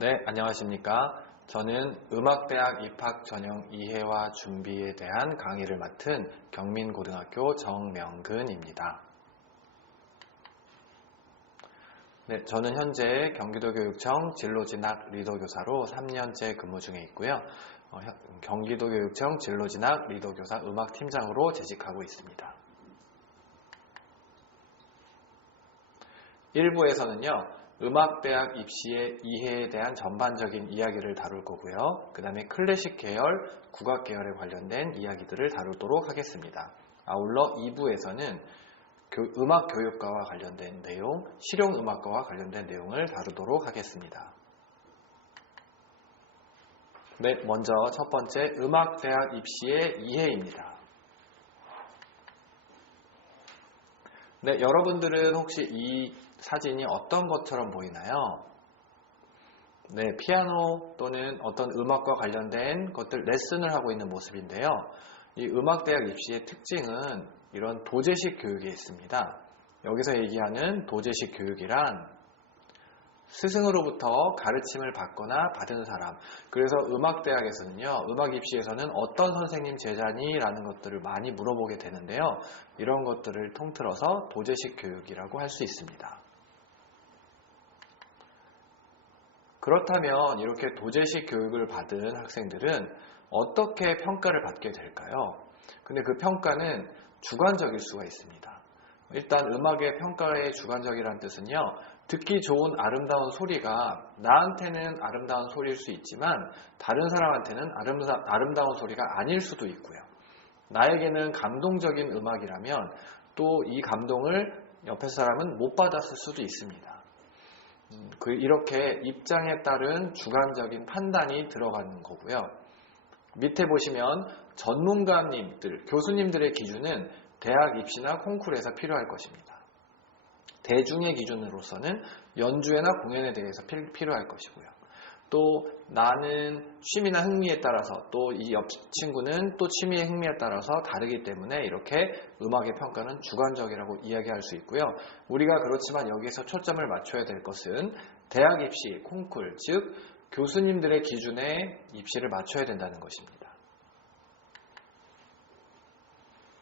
네, 안녕하십니까. 저는 음악대학 입학 전형 이해와 준비에 대한 강의를 맡은 경민고등학교 정명근입니다. 네, 저는 현재 경기도교육청 진로진학 리더교사로 3년째 근무 중에 있고요. 경기도교육청 진로진학 리더교사 음악팀장으로 재직하고 있습니다. 1부에서는요. 음악대학 입시의 이해에 대한 전반적인 이야기를 다룰 거고요. 그 다음에 클래식 계열, 국악 계열에 관련된 이야기들을 다루도록 하겠습니다. 아울러 2부에서는 음악 교육과와 관련된 내용, 실용음악과와 관련된 내용을 다루도록 하겠습니다. 네, 먼저 첫 번째 음악대학 입시의 이해입니다. 네, 여러분들은 혹시 이 사진이 어떤 것처럼 보이나요? 네, 피아노 또는 어떤 음악과 관련된 것들 레슨을 하고 있는 모습인데요. 이 음악대학 입시의 특징은 이런 도제식 교육이 있습니다. 여기서 얘기하는 도제식 교육이란 스승으로부터 가르침을 받거나 받은 사람, 그래서 음악대학에서는요, 음악 입시에서는 어떤 선생님 제자니? 라는 것들을 많이 물어보게 되는데요. 이런 것들을 통틀어서 도제식 교육이라고 할 수 있습니다. 그렇다면 이렇게 도제식 교육을 받은 학생들은 어떻게 평가를 받게 될까요? 근데 그 평가는 주관적일 수가 있습니다. 일단 음악의 평가의 주관적이라는 뜻은요. 듣기 좋은 아름다운 소리가 나한테는 아름다운 소리일 수 있지만 다른 사람한테는 아름다운 소리가 아닐 수도 있고요. 나에게는 감동적인 음악이라면 또 이 감동을 옆에 사람은 못 받았을 수도 있습니다. 이렇게 입장에 따른 주관적인 판단이 들어가는 거고요. 밑에 보시면 전문가님들, 교수님들의 기준은 대학 입시나 콩쿠르에서 필요할 것입니다. 대중의 기준으로서는 연주회나 공연에 대해서 필요할 것이고요. 또 나는 취미나 흥미에 따라서 또 이 옆 친구는 또 취미의 흥미에 따라서 다르기 때문에 이렇게 음악의 평가는 주관적이라고 이야기할 수 있고요. 우리가 그렇지만 여기서 초점을 맞춰야 될 것은 대학 입시, 콩쿨, 즉 교수님들의 기준에 입시를 맞춰야 된다는 것입니다.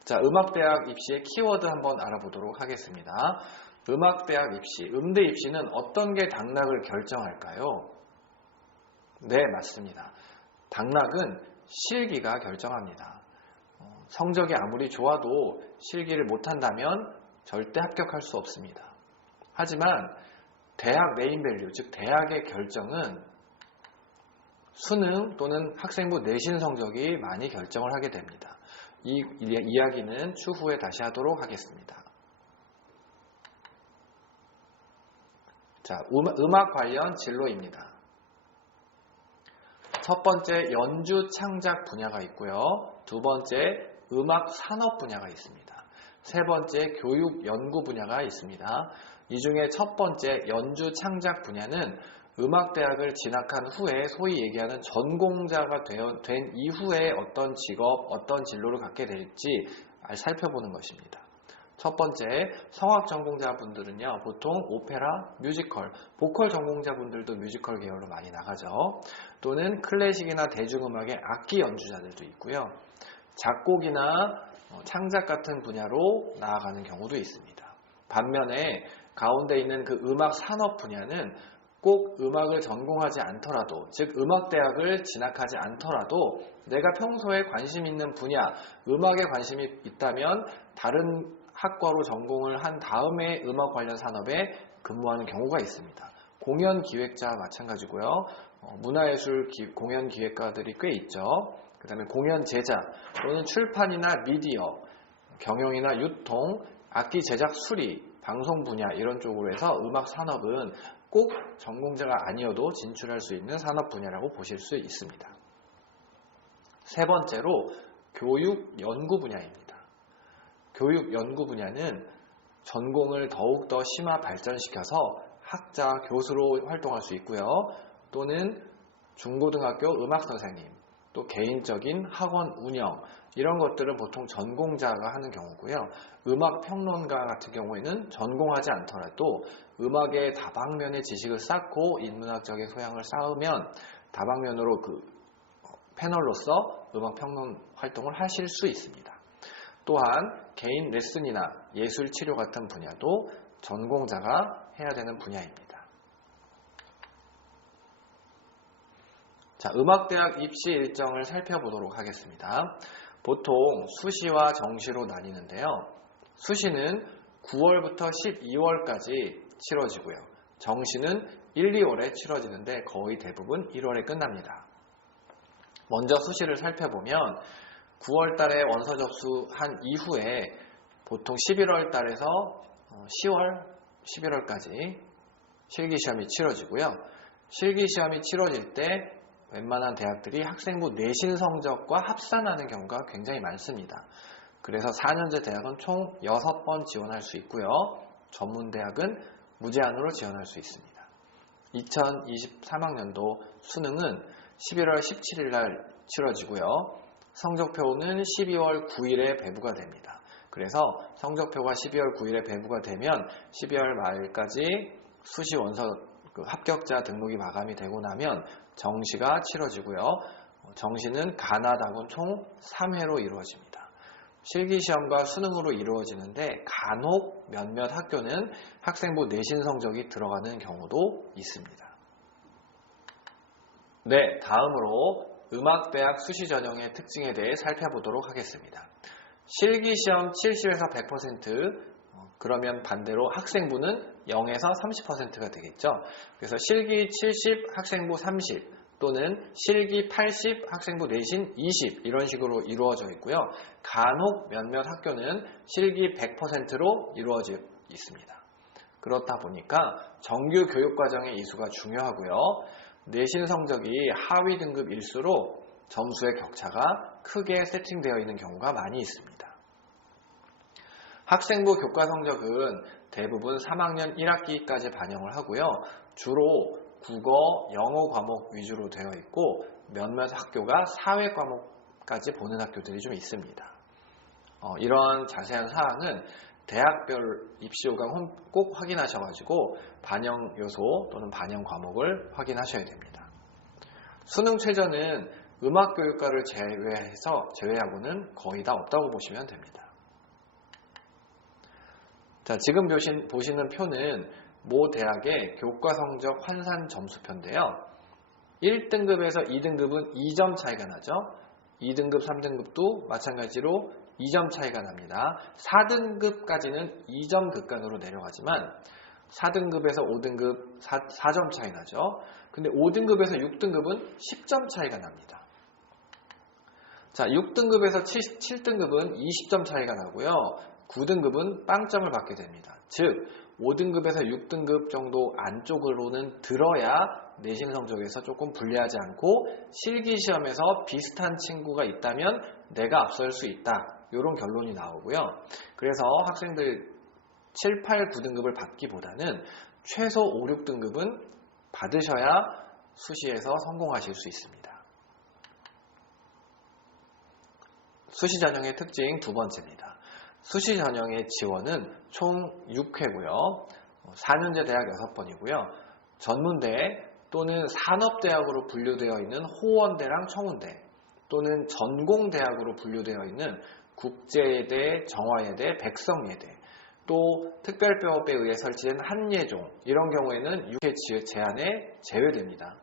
자, 음악대학 입시의 키워드 한번 알아보도록 하겠습니다. 음악대학 입시, 음대 입시는 어떤 게 당락을 결정할까요? 네, 맞습니다. 당락은 실기가 결정합니다. 성적이 아무리 좋아도 실기를 못한다면 절대 합격할 수 없습니다. 하지만 대학 네임밸류, 즉 대학의 결정은 수능 또는 학생부 내신 성적이 많이 결정을 하게 됩니다. 이 이야기는 추후에 다시 하도록 하겠습니다. 자, 음악 관련 진로입니다. 첫 번째 연주 창작 분야가 있고요. 두 번째 음악 산업 분야가 있습니다. 세 번째 교육 연구 분야가 있습니다. 이 중에 첫 번째 연주 창작 분야는 음악대학을 진학한 후에 소위 얘기하는 전공자가 된 이후에 어떤 직업, 어떤 진로를 갖게 될지 살펴보는 것입니다. 첫 번째, 성악 전공자분들은요, 보통 오페라, 뮤지컬, 보컬 전공자분들도 뮤지컬 계열로 많이 나가죠. 또는 클래식이나 대중음악의 악기 연주자들도 있고요. 작곡이나 창작 같은 분야로 나아가는 경우도 있습니다. 반면에 가운데 있는 그 음악 산업 분야는 꼭 음악을 전공하지 않더라도, 즉 음악대학을 진학하지 않더라도 내가 평소에 관심 있는 분야, 음악에 관심이 있다면 다른 학과로 전공을 한 다음에 음악 관련 산업에 근무하는 경우가 있습니다. 공연 기획자 마찬가지고요. 문화예술 공연 기획가들이 꽤 있죠. 그 다음에 공연 제작 또는 출판이나 미디어, 경영이나 유통, 악기 제작 수리, 방송 분야 이런 쪽으로 해서 음악 산업은 꼭 전공자가 아니어도 진출할 수 있는 산업 분야라고 보실 수 있습니다. 세 번째로 교육 연구 분야입니다. 교육 연구 분야는 전공을 더욱더 심화 발전시켜서 학자, 교수로 활동할 수 있고요. 또는 중고등학교 음악 선생님, 또 개인적인 학원 운영, 이런 것들은 보통 전공자가 하는 경우고요. 음악 평론가 같은 경우에는 전공하지 않더라도 음악의 다방면의 지식을 쌓고 인문학적인 소양을 쌓으면 다방면으로 패널로서 음악 평론 활동을 하실 수 있습니다. 또한 개인 레슨이나 예술 치료 같은 분야도 전공자가 해야 되는 분야입니다. 자, 음악대학 입시 일정을 살펴보도록 하겠습니다. 보통 수시와 정시로 나뉘는데요. 수시는 9월부터 12월까지 치러지고요. 정시는 1, 2월에 치러지는데 거의 대부분 1월에 끝납니다. 먼저 수시를 살펴보면 9월 달에 원서 접수한 이후에 보통 11월 달에서 10월, 11월까지 실기시험이 치러지고요. 실기시험이 치러질 때 웬만한 대학들이 학생부 내신 성적과 합산하는 경우가 굉장히 많습니다. 그래서 4년제 대학은 총 6번 지원할 수 있고요. 전문대학은 무제한으로 지원할 수 있습니다. 2023학년도 수능은 11월 17일 날 치러지고요. 성적표는 12월 9일에 배부가 됩니다. 그래서 성적표가 12월 9일에 배부가 되면 12월 말까지 수시 원서 합격자 등록이 마감이 되고 나면 정시가 치러지고요. 정시는 가나다군 총 3회로 이루어집니다. 실기시험과 수능으로 이루어지는데 간혹 몇몇 학교는 학생부 내신 성적이 들어가는 경우도 있습니다. 네, 다음으로 음악대학 수시 전형의 특징에 대해 살펴보도록 하겠습니다. 실기시험 70에서 100%, 그러면 반대로 학생부는 0에서 30%가 되겠죠. 그래서 실기 70, 학생부 30, 또는 실기 80, 학생부 내신 20, 이런 식으로 이루어져 있고요. 간혹 몇몇 학교는 실기 100%로 이루어져 있습니다. 그렇다 보니까 정규 교육과정의 이수가 중요하고요. 내신 성적이 하위 등급일수록 점수의 격차가 크게 세팅되어 있는 경우가 많이 있습니다. 학생부 교과 성적은 대부분 3학년 1학기까지 반영을 하고요. 주로 국어, 영어 과목 위주로 되어 있고 몇몇 학교가 사회 과목까지 보는 학교들이 좀 있습니다. 이런 자세한 사항은 대학별 입시요강 꼭 확인하셔가지고 반영 요소 또는 반영 과목을 확인하셔야 됩니다. 수능 최저는 음악교육과를 제외하고는 거의 다 없다고 보시면 됩니다. 자, 지금 보시는 표는 모 대학의 교과 성적 환산 점수표인데요. 1등급에서 2등급은 2점 차이가 나죠. 2등급, 3등급도 마찬가지로 2점 차이가 납니다. 4등급까지는 2점 극간으로 내려가지만 4등급에서 5등급 4점 차이 나죠. 근데 5등급에서 6등급은 10점 차이가 납니다. 자, 6등급에서 7등급은 20점 차이가 나고요. 9등급은 빵점을 받게 됩니다. 즉 5등급에서 6등급 정도 안쪽으로는 들어야 내신 성적에서 조금 불리하지 않고 실기시험에서 비슷한 친구가 있다면 내가 앞설 수 있다. 이런 결론이 나오고요. 그래서 학생들 7, 8, 9등급을 받기보다는 최소 5, 6등급은 받으셔야 수시에서 성공하실 수 있습니다. 수시 전형의 특징 두 번째입니다. 수시 전형의 지원은 총 6회고요. 4년제 대학 6번이고요. 전문대 또는 산업대학으로 분류되어 있는 호원대랑 청운대 또는 전공대학으로 분류되어 있는 국제예대, 정화예대, 백성예대 또 특별법에 의해 설치된 한예종 이런 경우에는 6회 제한에 제외됩니다.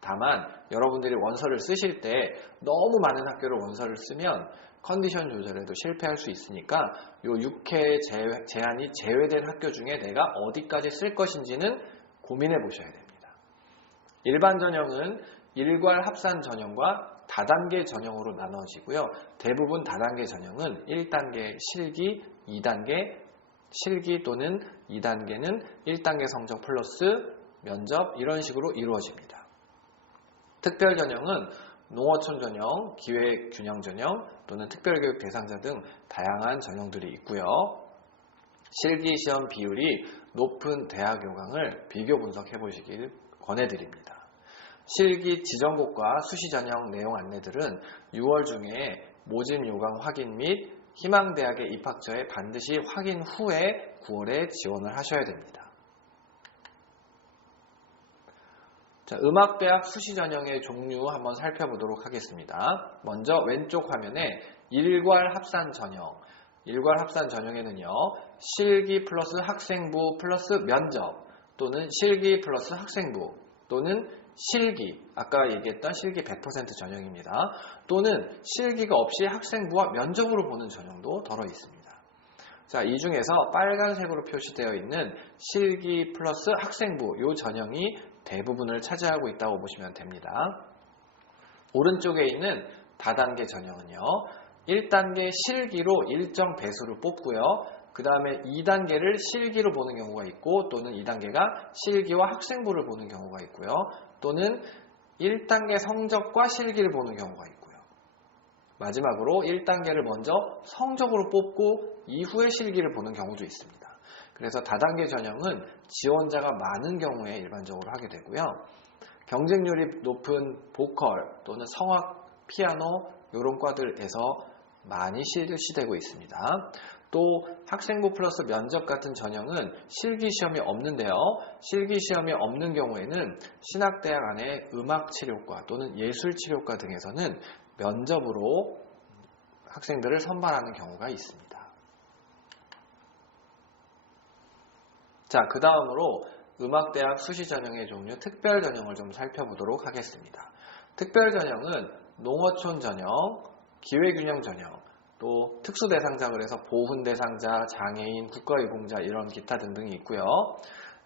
다만 여러분들이 원서를 쓰실 때 너무 많은 학교를 원서를 쓰면 컨디션 조절에도 실패할 수 있으니까 이 6회 제한이 제외된 학교 중에 내가 어디까지 쓸 것인지는 고민해 보셔야 됩니다. 일반 전형은 일괄 합산 전형과 다단계 전형으로 나눠지고요. 대부분 다단계 전형은 1단계 실기, 2단계 실기 또는 2단계는 1단계 성적 플러스 면접 이런 식으로 이루어집니다. 특별 전형은 농어촌 전형, 기회균형 전형 또는 특별교육 대상자 등 다양한 전형들이 있고요. 실기시험 비율이 높은 대학 요강을 비교 분석해 보시길 권해드립니다. 실기 지정곡과 수시 전형 내용 안내들은 6월 중에 모집 요강 확인 및 희망대학의 입학처에 반드시 확인 후에 9월에 지원을 하셔야 됩니다. 자, 음악대학 수시 전형의 종류 한번 살펴보도록 하겠습니다. 먼저 왼쪽 화면에 일괄 합산 전형. 일괄 합산 전형에는요, 실기 플러스 학생부 플러스 면접 또는 실기 플러스 학생부 또는 실기, 아까 얘기했던 실기 100% 전형입니다. 또는 실기가 없이 학생부와 면접으로 보는 전형도 덜어 있습니다. 자, 이 중에서 빨간색으로 표시되어 있는 실기 플러스 학생부 이 전형이 대부분을 차지하고 있다고 보시면 됩니다. 오른쪽에 있는 다단계 전형은요, 1단계 실기로 일정 배수를 뽑고요. 그 다음에 2단계를 실기로 보는 경우가 있고 또는 2단계가 실기와 학생부를 보는 경우가 있고요. 또는 1단계 성적과 실기를 보는 경우가 있고요. 마지막으로 1단계를 먼저 성적으로 뽑고 이후에 실기를 보는 경우도 있습니다. 그래서 다단계 전형은 지원자가 많은 경우에 일반적으로 하게 되고요. 경쟁률이 높은 보컬 또는 성악, 피아노 이런 과들에서 많이 실시되고 있습니다. 또 학생부 플러스 면접 같은 전형은 실기시험이 없는데요. 실기시험이 없는 경우에는 신학대학 안에 음악치료과 또는 예술치료과 등에서는 면접으로 학생들을 선발하는 경우가 있습니다. 자, 그 다음으로 음악대학 수시 전형의 종류 특별 전형을 좀 살펴보도록 하겠습니다. 특별 전형은 농어촌 전형, 기회균형 전형, 또 특수대상자 그래서 보훈대상자, 장애인, 국가유공자 이런 기타 등등이 있고요.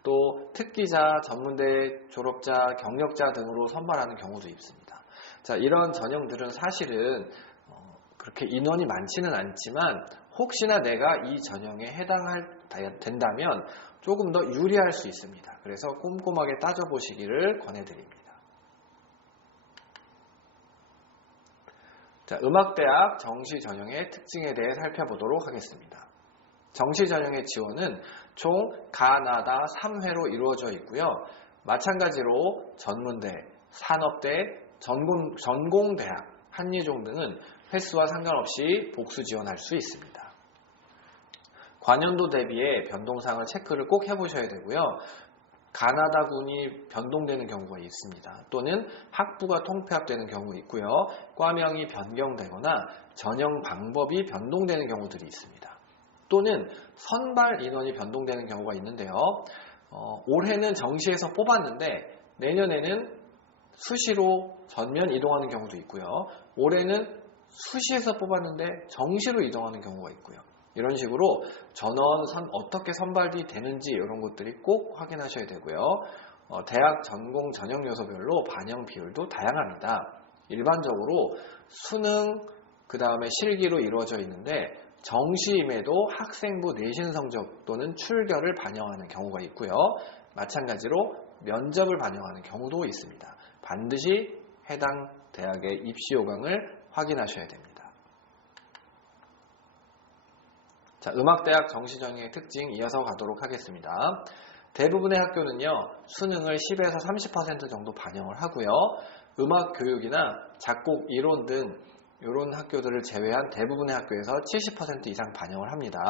또 특기자, 전문대 졸업자, 경력자 등으로 선발하는 경우도 있습니다. 자, 이런 전형들은 사실은 그렇게 인원이 많지는 않지만 혹시나 내가 이 전형에 된다면 조금 더 유리할 수 있습니다. 그래서 꼼꼼하게 따져보시기를 권해드립니다. 자, 음악대학 정시 전형의 특징에 대해 살펴보도록 하겠습니다. 정시 전형의 지원은 총 가나다 3회로 이루어져 있고요. 마찬가지로 전문대, 산업대, 전공대학, 한예종 등은 횟수와 상관없이 복수 지원할 수 있습니다. 관연도 대비에 변동사항을 체크를 꼭 해보셔야 되고요. 가나다군이 변동되는 경우가 있습니다. 또는 학부가 통폐합되는 경우 있고요. 과명이 변경되거나 전형 방법이 변동되는 경우들이 있습니다. 또는 선발 인원이 변동되는 경우가 있는데요. 올해는 정시에서 뽑았는데 내년에는 수시로 전면 이동하는 경우도 있고요. 올해는 수시에서 뽑았는데 정시로 이동하는 경우가 있고요. 이런 식으로 전원 어떻게 선발이 되는지 이런 것들이 꼭 확인하셔야 되고요. 대학 전공 전형 요소별로 반영 비율도 다양합니다. 일반적으로 수능 그 다음에 실기로 이루어져 있는데 정시임에도 학생부 내신 성적 또는 출결을 반영하는 경우가 있고요. 마찬가지로 면접을 반영하는 경우도 있습니다. 반드시 해당 대학의 입시 요강을 확인하셔야 됩니다. 자, 음악대학 정시 전형의 특징 이어서 가도록 하겠습니다. 대부분의 학교는요, 수능을 10에서 30% 정도 반영을 하고요. 음악 교육이나 작곡 이론 등 이런 학교들을 제외한 대부분의 학교에서 70% 이상 반영을 합니다.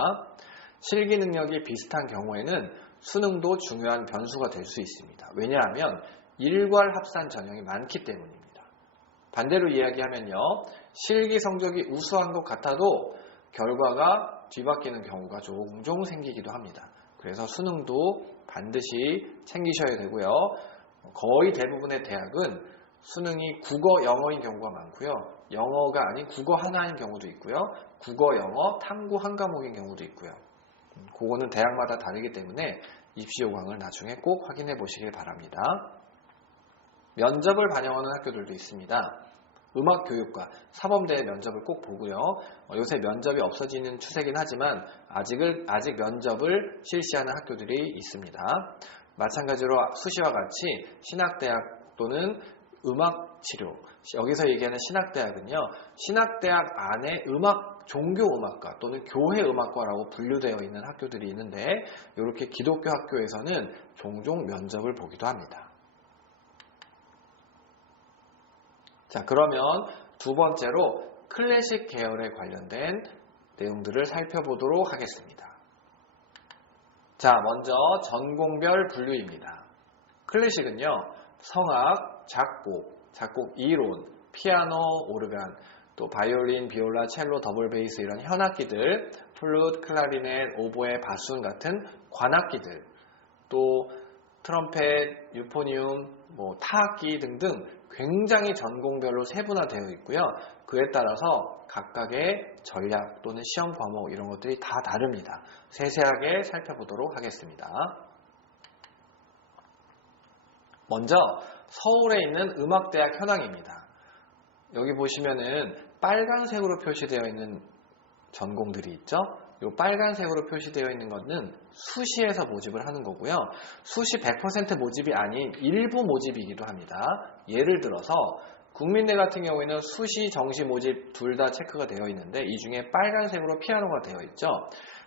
실기 능력이 비슷한 경우에는 수능도 중요한 변수가 될 수 있습니다. 왜냐하면 일괄 합산 전형이 많기 때문입니다. 반대로 이야기하면요, 실기 성적이 우수한 것 같아도 결과가 뒤바뀌는 경우가 종종 생기기도 합니다. 그래서 수능도 반드시 챙기셔야 되고요. 거의 대부분의 대학은 수능이 국어, 영어인 경우가 많고요. 영어가 아닌 국어 하나인 경우도 있고요. 국어, 영어, 탐구 한 과목인 경우도 있고요. 그거는 대학마다 다르기 때문에 입시 요강을 나중에 꼭 확인해 보시길 바랍니다. 면접을 반영하는 학교들도 있습니다. 음악교육과 사범대 면접을 꼭 보고요. 요새 면접이 없어지는 추세긴 하지만 아직 면접을 실시하는 학교들이 있습니다. 마찬가지로 수시와 같이 신학대학 또는 음악치료, 여기서 얘기하는 신학대학은요, 신학대학 안에 종교음악과 또는 교회음악과라고 분류되어 있는 학교들이 있는데 이렇게 기독교 학교에서는 종종 면접을 보기도 합니다. 자, 그러면 두 번째로 클래식 계열에 관련된 내용들을 살펴보도록 하겠습니다. 자, 먼저 전공별 분류입니다. 클래식은요, 성악, 작곡 이론, 피아노, 오르간, 또 바이올린, 비올라, 첼로, 더블 베이스 이런 현악기들, 플룻, 클라리넷, 오보에, 바순 같은 관악기들, 또 트럼펫, 유포니움, 타악기 등등 굉장히 전공별로 세분화되어 있고요. 그에 따라서 각각의 전략 또는 시험 과목 이런 것들이 다 다릅니다. 세세하게 살펴보도록 하겠습니다. 먼저 서울에 있는 음악대학 현황입니다. 여기 보시면은 빨간색으로 표시되어 있는 전공들이 있죠. 이 빨간색으로 표시되어 있는 것은 수시에서 모집을 하는 거고요. 수시 100% 모집이 아닌 일부 모집이기도 합니다. 예를 들어서 국민대 같은 경우에는 수시, 정시 모집 둘 다 체크가 되어 있는데 이 중에 빨간색으로 피아노가 되어 있죠.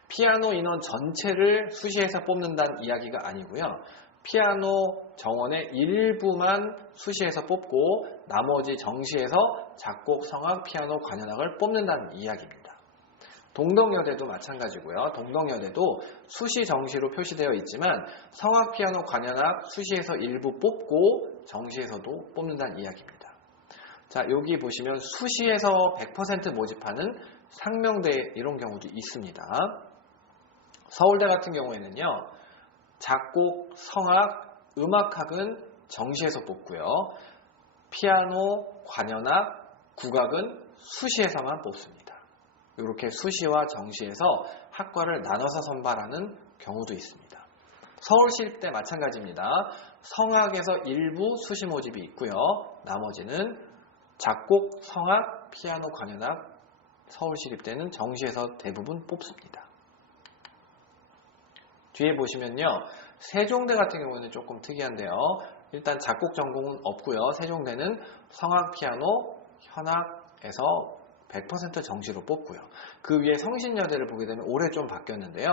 피아노 인원 전체를 수시에서 뽑는다는 이야기가 아니고요. 피아노 정원의 일부만 수시에서 뽑고 나머지 정시에서 작곡, 성악, 피아노, 관현악을 뽑는다는 이야기입니다. 동덕여대도 마찬가지고요. 동덕여대도 수시, 정시로 표시되어 있지만 성악, 피아노, 관현악 수시에서 일부 뽑고 정시에서도 뽑는다는 이야기입니다. 자, 여기 보시면 수시에서 100% 모집하는 상명대 이런 경우도 있습니다. 서울대 같은 경우에는요. 작곡, 성악, 음악학은 정시에서 뽑고요. 피아노, 관현악, 국악은 수시에서만 뽑습니다. 이렇게 수시와 정시에서 학과를 나눠서 선발하는 경우도 있습니다. 서울시립대 마찬가지입니다. 성악에서 일부 수시 모집이 있고요. 나머지는 작곡, 성악, 피아노, 관현악, 서울시립대는 정시에서 대부분 뽑습니다. 뒤에 보시면요. 세종대 같은 경우는 조금 특이한데요. 일단 작곡 전공은 없고요. 세종대는 성악, 피아노, 현악에서 100% 정시로 뽑고요. 그 위에 성신여대를 보게 되면 올해 좀 바뀌었는데요.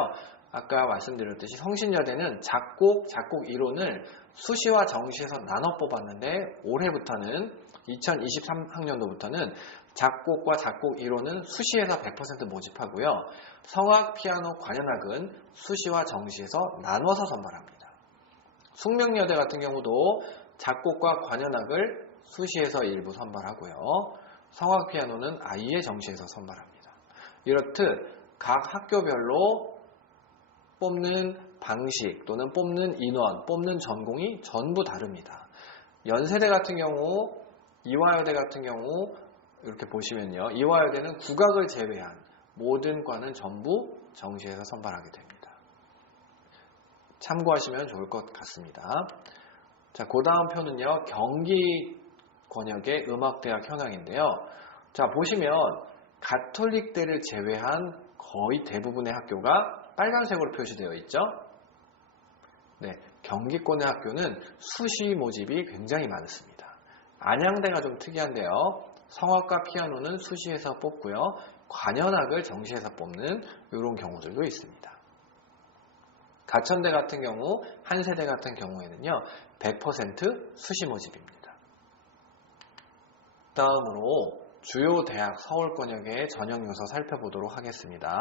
아까 말씀드렸듯이 성신여대는 작곡 이론을 수시와 정시에서 나눠 뽑았는데 올해부터는 2023학년도부터는 작곡과 작곡 이론은 수시에서 100% 모집하고요. 성악, 피아노, 관현악은 수시와 정시에서 나눠서 선발합니다. 숙명여대 같은 경우도 작곡과 관현악을 수시에서 일부 선발하고요. 성악, 피아노는 아예 정시에서 선발합니다. 이렇듯 각 학교별로 뽑는 방식 또는 뽑는 인원, 뽑는 전공이 전부 다릅니다. 연세대 같은 경우, 이화여대 같은 경우 이렇게 보시면요. 이화여대는 국악을 제외한 모든 과는 전부 정시에서 선발하게 됩니다. 참고하시면 좋을 것 같습니다. 자, 그 다음 표는요. 경기 권역의 음악대학 현황인데요. 자, 보시면 가톨릭대를 제외한 거의 대부분의 학교가 빨간색으로 표시되어 있죠. 네, 경기권의 학교는 수시 모집이 굉장히 많습니다. 안양대가 좀 특이한데요. 성악과 피아노는 수시에서 뽑고요. 관현악을 정시에서 뽑는 이런 경우들도 있습니다. 가천대 같은 경우, 한세대 같은 경우에는요. 100% 수시 모집입니다. 다음으로 주요 대학 서울권역의 전형 요소 살펴보도록 하겠습니다.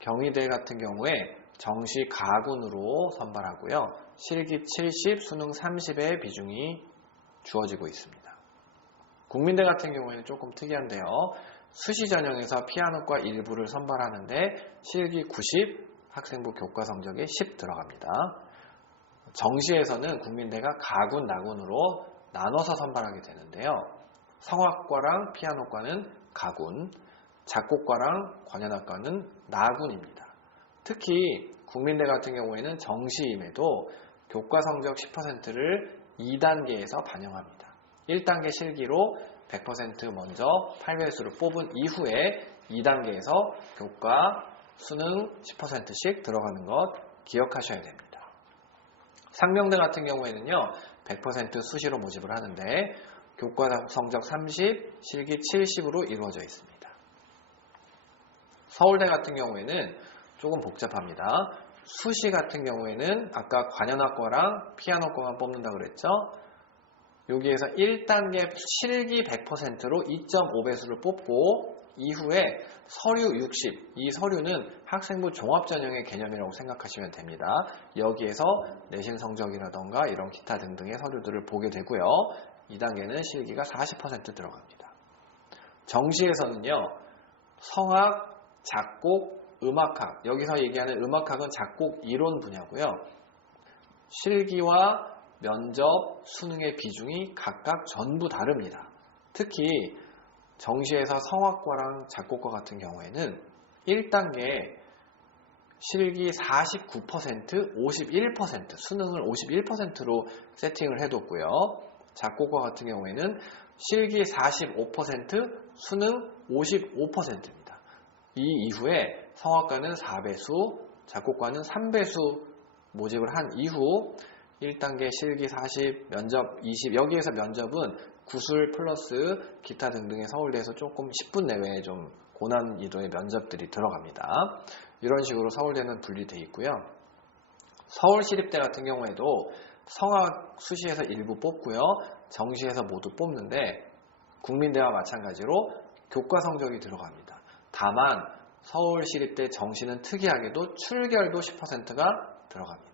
경희대 같은 경우에 정시 가군으로 선발하고요. 실기 70, 수능 30의 비중이 주어지고 있습니다. 국민대 같은 경우에는 조금 특이한데요. 수시 전형에서 피아노과 일부를 선발하는데 실기 90, 학생부 교과 성적이 10 들어갑니다. 정시에서는 국민대가 가군, 나군으로 나눠서 선발하게 되는데요. 성악과랑 피아노과는 가군, 작곡과랑 관현악과는 나군입니다. 특히 국민대 같은 경우에는 정시임에도 교과 성적 10%를 2단계에서 반영합니다. 1단계 실기로 100% 먼저 8배수를 뽑은 이후에 2단계에서 교과, 수능 10%씩 들어가는 것 기억하셔야 됩니다. 상명대 같은 경우에는요. 100% 수시로 모집을 하는데 교과 성적 30, 실기 70으로 이루어져 있습니다. 서울대 같은 경우에는 조금 복잡합니다. 수시 같은 경우에는 아까 관현악과랑 피아노과만 뽑는다고 그랬죠. 여기에서 1단계 실기 100%로 2.5배수를 뽑고 이후에 서류 60, 이 서류는 학생부 종합전형의 개념이라고 생각하시면 됩니다. 여기에서 내신 성적이라던가 이런 기타 등등의 서류들을 보게 되고요. 2단계는 실기가 40% 들어갑니다. 정시에서는요. 성악, 작곡, 음악학, 여기서 얘기하는 음악학은 작곡 이론 분야고요. 실기와 면접, 수능의 비중이 각각 전부 다릅니다. 특히 정시에서 성악과랑 작곡과 같은 경우에는 1단계 실기 49%, 51%, 수능을 51%로 세팅을 해뒀고요. 작곡과 같은 경우에는 실기 45%, 수능 55%입니다. 이 이후에 성악과는 4배수, 작곡과는 3배수 모집을 한 이후 1단계 실기 40, 면접 20, 여기에서 면접은 구술 플러스 기타 등등의 서울대에서 조금 10분 내외에 좀 고난이도의 면접들이 들어갑니다. 이런 식으로 서울대는 분리되어 있고요. 서울시립대 같은 경우에도 성악, 수시에서 일부 뽑고요. 정시에서 모두 뽑는데 국민대와 마찬가지로 교과 성적이 들어갑니다. 다만 서울시립대 정시는 특이하게도 출결도 10%가 들어갑니다.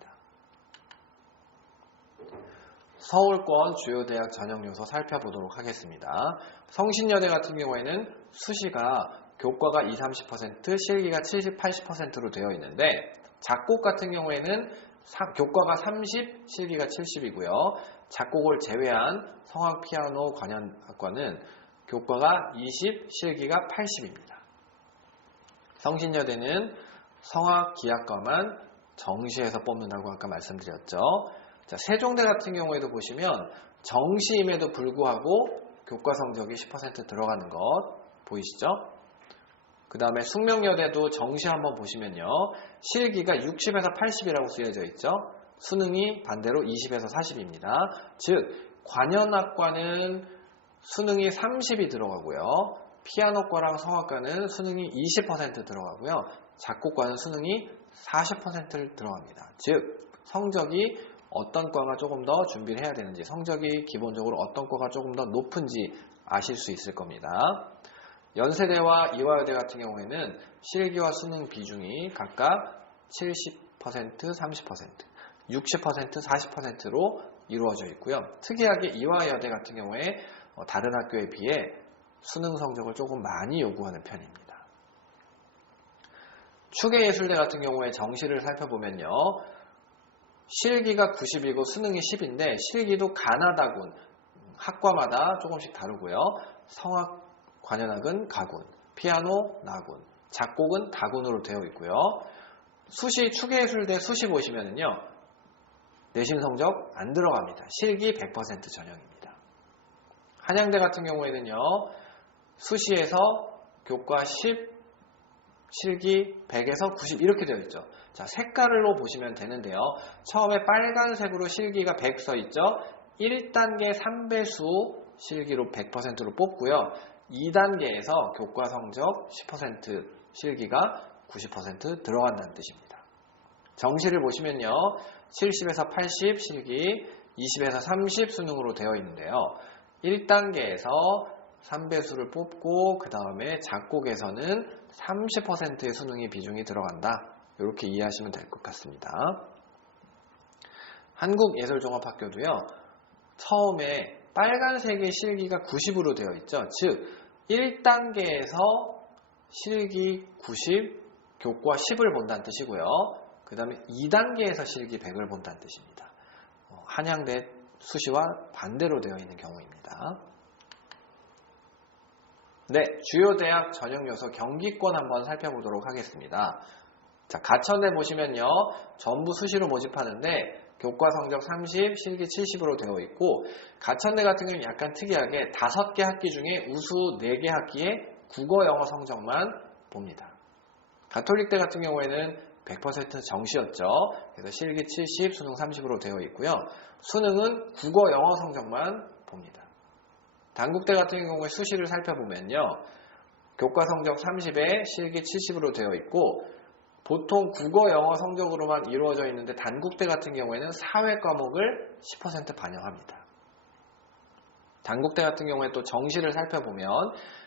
서울권 주요 대학 전형 요소 살펴보도록 하겠습니다. 성신여대 같은 경우에는 수시가 교과가 20, 30%, 실기가 70, 80%로 되어 있는데 작곡 같은 경우에는 교과가 30, 실기가 70이고요. 작곡을 제외한 성악, 피아노, 관현악과는 교과가 20, 실기가 80입니다. 성신여대는 성악, 기악과만 정시에서 뽑는다고 아까 말씀드렸죠. 자, 세종대 같은 경우에도 보시면 정시임에도 불구하고 교과 성적이 10% 들어가는 것 보이시죠? 그 다음에 숙명여대도 정시 한번 보시면요. 실기가 60에서 80이라고 쓰여져 있죠. 수능이 반대로 20에서 40입니다. 즉 관현악과는 수능이 30이 들어가고요. 피아노과랑 성악과는 수능이 20% 들어가고요. 작곡과는 수능이 40% 들어갑니다. 즉 성적이 어떤 과가 조금 더 준비를 해야 되는지, 성적이 기본적으로 어떤 과가 조금 더 높은지 아실 수 있을 겁니다. 연세대와 이화여대 같은 경우에는 실기와 수능 비중이 각각 70%, 30%, 60%, 40%로 이루어져 있고요. 특이하게 이화여대 같은 경우에 다른 학교에 비해 수능 성적을 조금 많이 요구하는 편입니다. 추계예술대 같은 경우에 정시를 살펴보면요. 실기가 90이고 수능이 10인데 실기도 가나다군, 학과마다 조금씩 다르고요. 성악, 관현악은 가군, 피아노, 나군, 작곡은 다군으로 되어 있고요. 수시, 추계예술대 수시 보시면은요. 내신 성적 안 들어갑니다. 실기 100% 전형입니다. 한양대 같은 경우에는요. 수시에서 교과 10, 실기 100에서 90 이렇게 되어 있죠. 자, 색깔로 보시면 되는데요. 처음에 빨간색으로 실기가 100 써 있죠. 1단계 3배수 실기로 100%로 뽑고요. 2단계에서 교과 성적 10% 실기가 90% 들어간다는 뜻입니다. 정시를 보시면요. 70에서 80 실기, 20에서 30 수능으로 되어 있는데요. 1단계에서 3배수를 뽑고 그 다음에 작곡에서는 30%의 수능의 비중이 들어간다. 이렇게 이해하시면 될 것 같습니다. 한국예술종합학교도요. 처음에 빨간색의 실기가 90으로 되어 있죠. 즉 1단계에서 실기 90, 교과 10을 본다는 뜻이고요. 그 다음에 2단계에서 실기 100을 본다는 뜻입니다. 한양대 수시와 반대로 되어 있는 경우입니다. 네, 주요 대학 전형 요소 경기권 한번 살펴보도록 하겠습니다. 자, 가천대 보시면요. 전부 수시로 모집하는데 교과 성적 30, 실기 70으로 되어 있고 가천대 같은 경우는 약간 특이하게 5개 학기 중에 우수 4개 학기에 국어, 영어 성적만 봅니다. 가톨릭대 같은 경우에는 100% 정시였죠. 그래서 실기 70, 수능 30으로 되어 있고요. 수능은 국어, 영어 성적만 봅니다. 단국대 같은 경우에 수시를 살펴보면요. 교과 성적 30에 실기 70으로 되어 있고 보통 국어, 영어 성적으로만 이루어져 있는데 단국대 같은 경우에는 사회 과목을 10% 반영합니다. 단국대 같은 경우에 또 정시를 살펴보면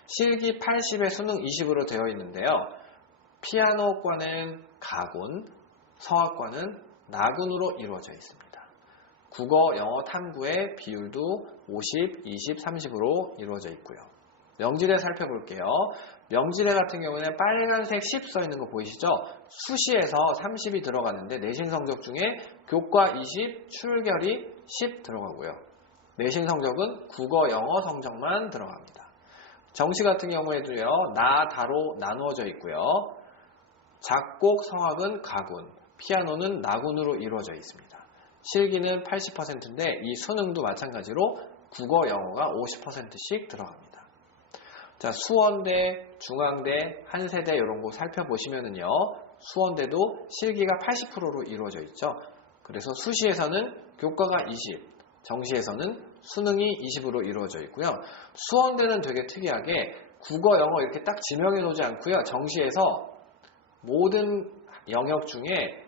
실기 80에 수능 20으로 되어 있는데요. 피아노과는 가군, 성악과는 나군으로 이루어져 있습니다. 국어, 영어, 탐구의 비율도 50, 20, 30으로 이루어져 있고요. 명지대 살펴볼게요. 명지대 같은 경우에는 빨간색 10 써있는 거 보이시죠? 수시에서 30이 들어가는데 내신 성적 중에 교과 20, 출결이 10 들어가고요. 내신 성적은 국어, 영어 성적만 들어갑니다. 정시 같은 경우에도요. 나, 다로 나누어져 있고요. 작곡, 성악은 가군, 피아노는 나군으로 이루어져 있습니다. 실기는 80%인데 이 수능도 마찬가지로 국어, 영어가 50%씩 들어갑니다. 자, 수원대, 중앙대, 한세대 이런 거 살펴보시면은요. 수원대도 실기가 80%로 이루어져 있죠. 그래서 수시에서는 교과가 20, 정시에서는 수능이 20으로 이루어져 있고요. 수원대는 되게 특이하게 국어, 영어 이렇게 딱 지명해 놓지 않고요. 정시에서 모든 영역 중에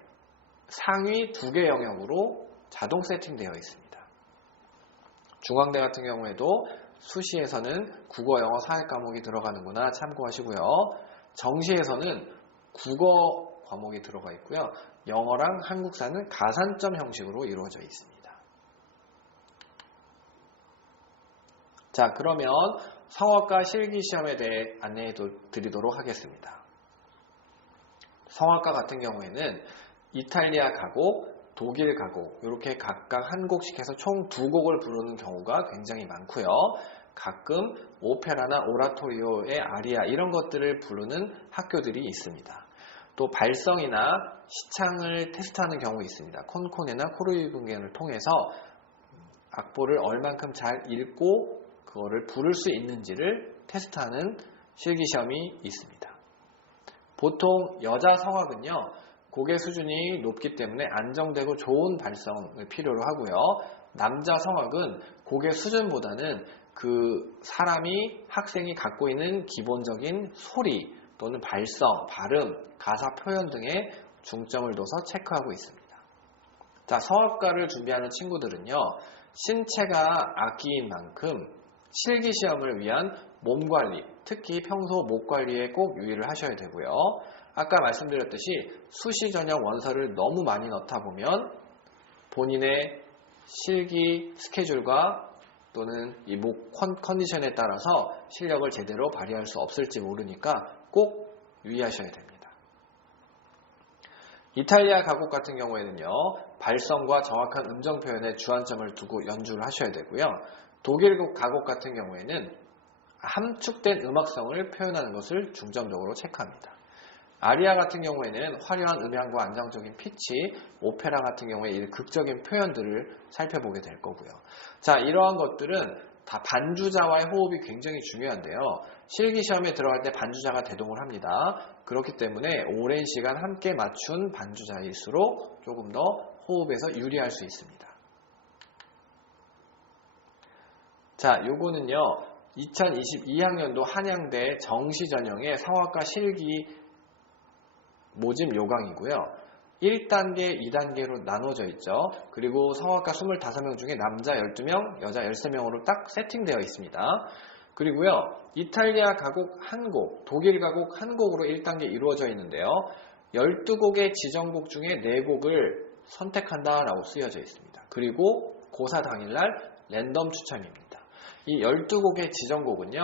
상위 2개 영역으로 자동 세팅되어 있습니다. 중앙대 같은 경우에도 수시에서는 국어, 영어, 사회 과목이 들어가는구나 참고하시고요. 정시에서는 국어 과목이 들어가 있고요. 영어랑 한국사는 가산점 형식으로 이루어져 있습니다. 자, 그러면 성악과 실기시험에 대해 안내해 드리도록 하겠습니다. 성악과 같은 경우에는 이탈리아 가곡, 독일 가곡 이렇게 각각 한 곡씩 해서 총 2곡을 부르는 경우가 굉장히 많고요. 가끔 오페라나 오라토리오의 아리아 이런 것들을 부르는 학교들이 있습니다. 또 발성이나 시창을 테스트하는 경우 있습니다. 콘코네나 코르이궁겐을 통해서 악보를 얼만큼 잘 읽고 그거를 부를 수 있는지를 테스트하는 실기시험이 있습니다. 보통 여자 성악은요. 곡의 수준이 높기 때문에 안정되고 좋은 발성을 필요로 하고요. 남자 성악은 곡의 수준보다는 그 사람이 학생이 갖고 있는 기본적인 소리 또는 발성, 발음, 가사 표현 등에 중점을 둬서 체크하고 있습니다. 자, 성악과를 준비하는 친구들은요. 신체가 악기인 만큼 실기시험을 위한 몸관리, 특히 평소 목 관리에 꼭 유의를 하셔야 되고요. 아까 말씀드렸듯이 수시 전형 원서를 너무 많이 넣다 보면 본인의 실기 스케줄과 또는 이 목 컨디션에 따라서 실력을 제대로 발휘할 수 없을지 모르니까 꼭 유의하셔야 됩니다. 이탈리아 가곡 같은 경우에는요. 발성과 정확한 음정 표현에 주안점을 두고 연주를 하셔야 되고요. 독일 가곡 같은 경우에는 함축된 음악성을 표현하는 것을 중점적으로 체크합니다. 아리아 같은 경우에는 화려한 음향과 안정적인 피치, 오페라 같은 경우에 극적인 표현들을 살펴보게 될 거고요. 자, 이러한 것들은 다 반주자와의 호흡이 굉장히 중요한데요. 실기시험에 들어갈 때 반주자가 대동을 합니다. 그렇기 때문에 오랜 시간 함께 맞춘 반주자일수록 조금 더 호흡에서 유리할 수 있습니다. 자, 요거는요. 2022학년도 한양대 정시전형의 성악과 실기 모집 요강이고요. 1단계, 2단계로 나눠져 있죠. 그리고 성악과 25명 중에 남자 12명, 여자 13명으로 딱 세팅되어 있습니다. 그리고요. 이탈리아 가곡 1곡, 독일 가곡 1곡으로 1단계 이루어져 있는데요. 12곡의 지정곡 중에 4곡을 선택한다라고 쓰여져 있습니다. 그리고 고사 당일날 랜덤 추첨입니다. 이 12곡의 지정곡은요.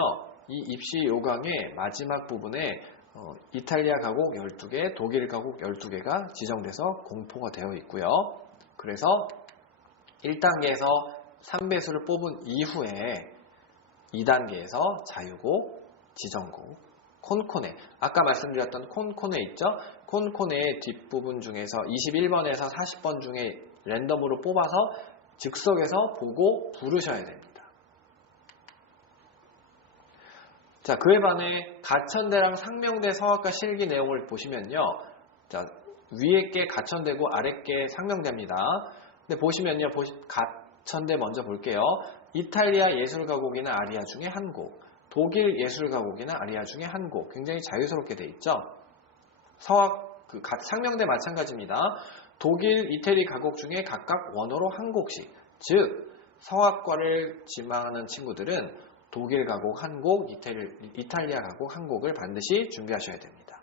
이 입시 요강의 마지막 부분에 이탈리아 가곡 12개, 독일 가곡 12개가 지정돼서 공포가 되어 있고요. 그래서 1단계에서 3배수를 뽑은 이후에 2단계에서 자유곡, 지정곡, 콘코네. 아까 말씀드렸던 콘코네 있죠? 콘코네의 뒷부분 중에서 21번에서 40번 중에 랜덤으로 뽑아서 즉석에서 보고 부르셔야 됩니다. 자, 그에 반해 가천대랑 상명대 성악과 실기 내용을 보시면요. 자, 위에 게 가천대고 아래 게 상명대입니다. 근데 보시면요. 가천대 먼저 볼게요. 이탈리아 예술가곡이나 아리아 중에 한 곡, 독일 예술가곡이나 아리아 중에 한 곡. 굉장히 자유스럽게 돼 있죠. 상명대 마찬가지입니다. 독일, 이태리 가곡 중에 각각 원어로 한 곡씩. 즉, 성악과를 지망하는 친구들은 독일 가곡 한 곡, 이탈리아 가곡 한 곡을 반드시 준비하셔야 됩니다.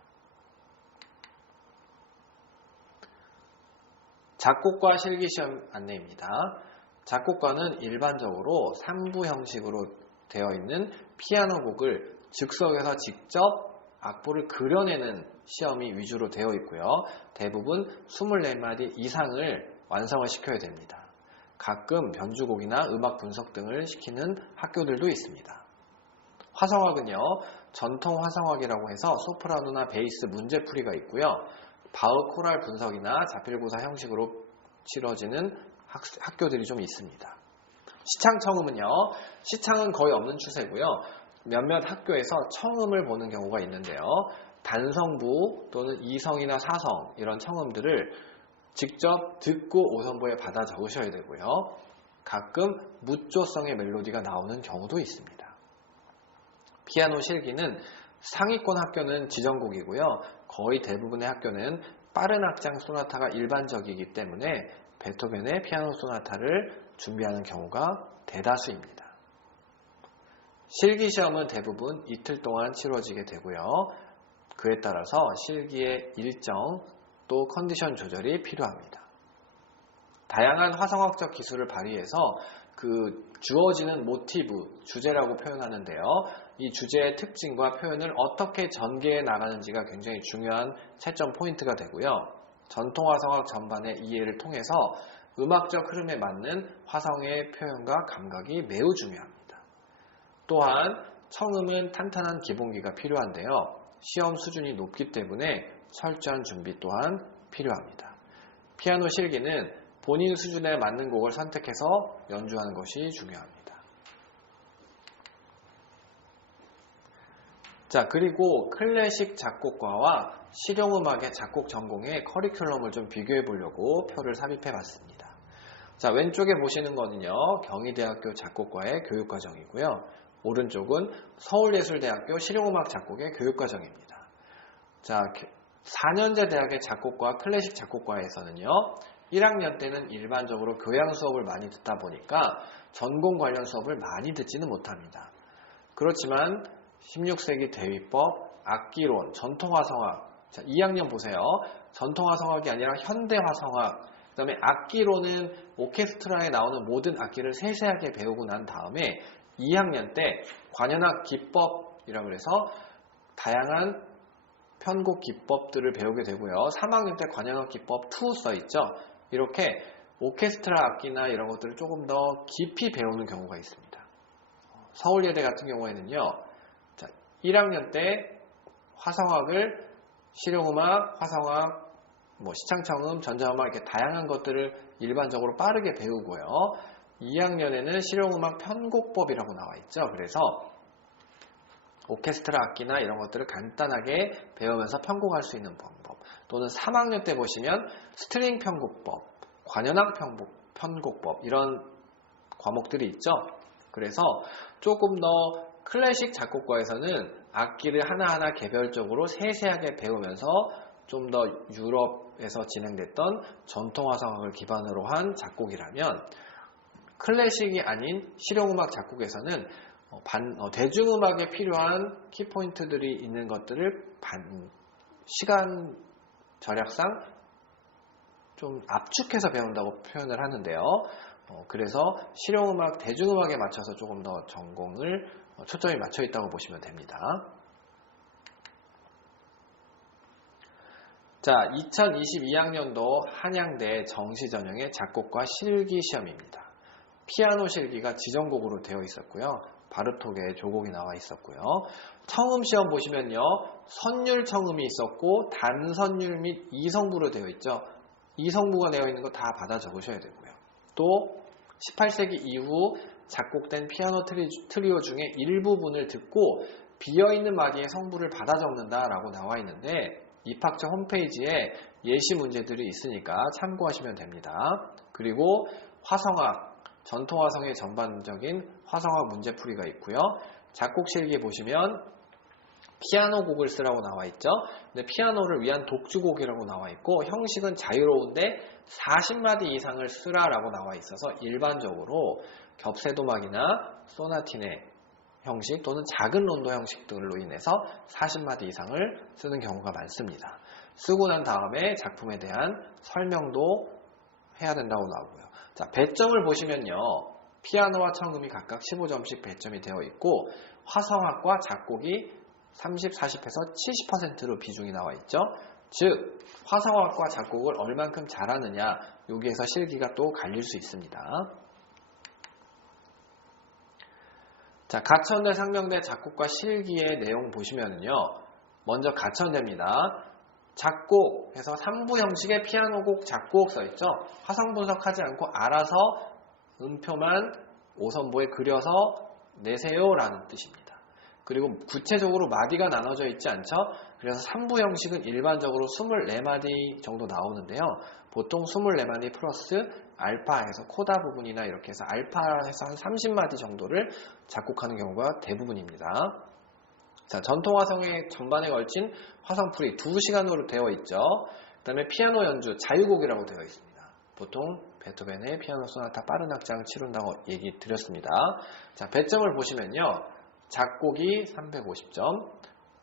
작곡과 실기시험 안내입니다. 작곡과는 일반적으로 3부 형식으로 되어 있는 피아노 곡을 즉석에서 직접 악보를 그려내는 시험이 위주로 되어 있고요. 대부분 24마디 이상을 완성을 시켜야 됩니다. 가끔 변주곡이나 음악 분석 등을 시키는 학교들도 있습니다. 화성학은요, 전통 화성학이라고 해서 소프라노나 베이스 문제풀이가 있고요. 바흐 코랄 분석이나 자필고사 형식으로 치러지는 학교들이 좀 있습니다. 시창청음은요, 시창은 거의 없는 추세고요. 몇몇 학교에서 청음을 보는 경우가 있는데요. 단성부 또는 이성이나 사성 이런 청음들을 직접 듣고 오선보에 받아 적으셔야 되고요. 가끔 무조성의 멜로디가 나오는 경우도 있습니다. 피아노 실기는 상위권 학교는 지정곡이고요. 거의 대부분의 학교는 빠른 악장 소나타가 일반적이기 때문에 베토벤의 피아노 소나타를 준비하는 경우가 대다수입니다. 실기시험은 대부분 이틀 동안 치러지게 되고요. 그에 따라서 실기의 일정 또 컨디션 조절이 필요합니다. 다양한 화성학적 기술을 발휘해서 그 주어지는 모티브, 주제라고 표현하는데요. 이 주제의 특징과 표현을 어떻게 전개해 나가는지가 굉장히 중요한 채점 포인트가 되고요. 전통 화성학 전반의 이해를 통해서 음악적 흐름에 맞는 화성의 표현과 감각이 매우 중요합니다. 또한 청음은 탄탄한 기본기가 필요한데요. 시험 수준이 높기 때문에 철저한 준비 또한 필요합니다. 피아노 실기는 본인 수준에 맞는 곡을 선택해서 연주하는 것이 중요합니다. 자, 그리고 클래식 작곡과와 실용음악의 작곡 전공의 커리큘럼을 좀 비교해 보려고 표를 삽입해 봤습니다. 자, 왼쪽에 보시는 거는요, 경희대학교 작곡과의 교육과정이고요. 오른쪽은 서울예술대학교 실용음악 작곡의 교육과정입니다. 자, 4년제 대학의 작곡과 클래식 작곡과에서는요, 1학년 때는 일반적으로 교양 수업을 많이 듣다 보니까 전공 관련 수업을 많이 듣지는 못합니다. 그렇지만 16세기 대위법, 악기론, 전통화성학, 자, 2학년 보세요. 전통화성학이 아니라 현대화성학, 그 다음에 악기로는 오케스트라에 나오는 모든 악기를 세세하게 배우고 난 다음에 2학년 때 관현악 기법이라고 해서 다양한 편곡 기법들을 배우게 되고요. 3학년 때 관현악 기법 2 써있죠. 이렇게 오케스트라 악기나 이런 것들을 조금 더 깊이 배우는 경우가 있습니다. 서울예대 같은 경우에는요. 자, 1학년 때 화성학을 실용음악, 화성학, 시창청음, 전자음악 이렇게 다양한 것들을 일반적으로 빠르게 배우고요. 2학년에는 실용음악 편곡법이라고 나와 있죠. 그래서 오케스트라 악기나 이런 것들을 간단하게 배우면서 편곡할 수 있는 방법, 또는 3학년 때 보시면 스트링 편곡법, 관현악 편곡법 이런 과목들이 있죠. 그래서 조금 더 클래식 작곡과에서는 악기를 하나하나 개별적으로 세세하게 배우면서 좀 더 유럽에서 진행됐던 전통화성학을 기반으로 한 작곡이라면, 클래식이 아닌 실용음악 작곡에서는 대중음악에 필요한 키포인트들이 있는 것들을 시간 절약상 좀 압축해서 배운다고 표현을 하는데요. 그래서 실용음악, 대중음악에 맞춰서 조금 더 전공을 초점이 맞춰 있다고 보시면 됩니다. 자, 2022학년도 한양대 정시전형의 작곡과 실기 시험입니다. 피아노 실기가 지정곡으로 되어 있었고요. 바르톡의 조곡이 나와 있었고요. 청음 시험 보시면요. 선율 청음이 있었고 단선율 및 이성부로 되어 있죠. 이성부가 되어 있는 거 다 받아 적으셔야 되고요. 또 18세기 이후 작곡된 피아노 트리오 중에 일부분을 듣고 비어있는 마디의 성부를 받아 적는다라고 나와 있는데, 입학처 홈페이지에 예시 문제들이 있으니까 참고하시면 됩니다. 그리고 화성학, 전통화성의 전반적인 화성학 문제풀이가 있고요. 작곡 실기 보시면 피아노 곡을 쓰라고 나와 있죠. 근데 피아노를 위한 독주곡이라고 나와 있고 형식은 자유로운데 40마디 이상을 쓰라라고 나와 있어서 일반적으로 겹세도막이나 소나티네 형식 또는 작은 론도 형식들로 인해서 40마디 이상을 쓰는 경우가 많습니다. 쓰고 난 다음에 작품에 대한 설명도 해야 된다고 나오고요. 자, 배점을 보시면요. 피아노와 청음이 각각 15점씩 배점이 되어 있고 화성학과 작곡이 30, 40에서 70%로 비중이 나와 있죠. 즉 화성학과 작곡을 얼만큼 잘하느냐 여기에서 실기가 또 갈릴 수 있습니다. 자, 가천대, 상명대 작곡과 실기의 내용 보시면은요. 먼저 가천대입니다. 작곡해서 3부 형식의 피아노곡 작곡 써있죠. 화성 분석하지 않고 알아서 음표만 5선보에 그려서 내세요라는 뜻입니다. 그리고 구체적으로 마디가 나눠져 있지 않죠. 그래서 3부 형식은 일반적으로 24마디 정도 나오는데요. 보통 24마디 플러스 알파해서 코다 부분이나 이렇게 해서 알파해서 한 30마디 정도를 작곡하는 경우가 대부분입니다. 자, 전통 화성의 전반에 걸친 화성풀이 2시간으로 되어 있죠. 그 다음에 피아노 연주 자유곡이라고 되어 있습니다. 보통 베토벤의 피아노 소나타 빠른 악장 치룬다고 얘기 드렸습니다. 자, 배점을 보시면요. 작곡이 350점,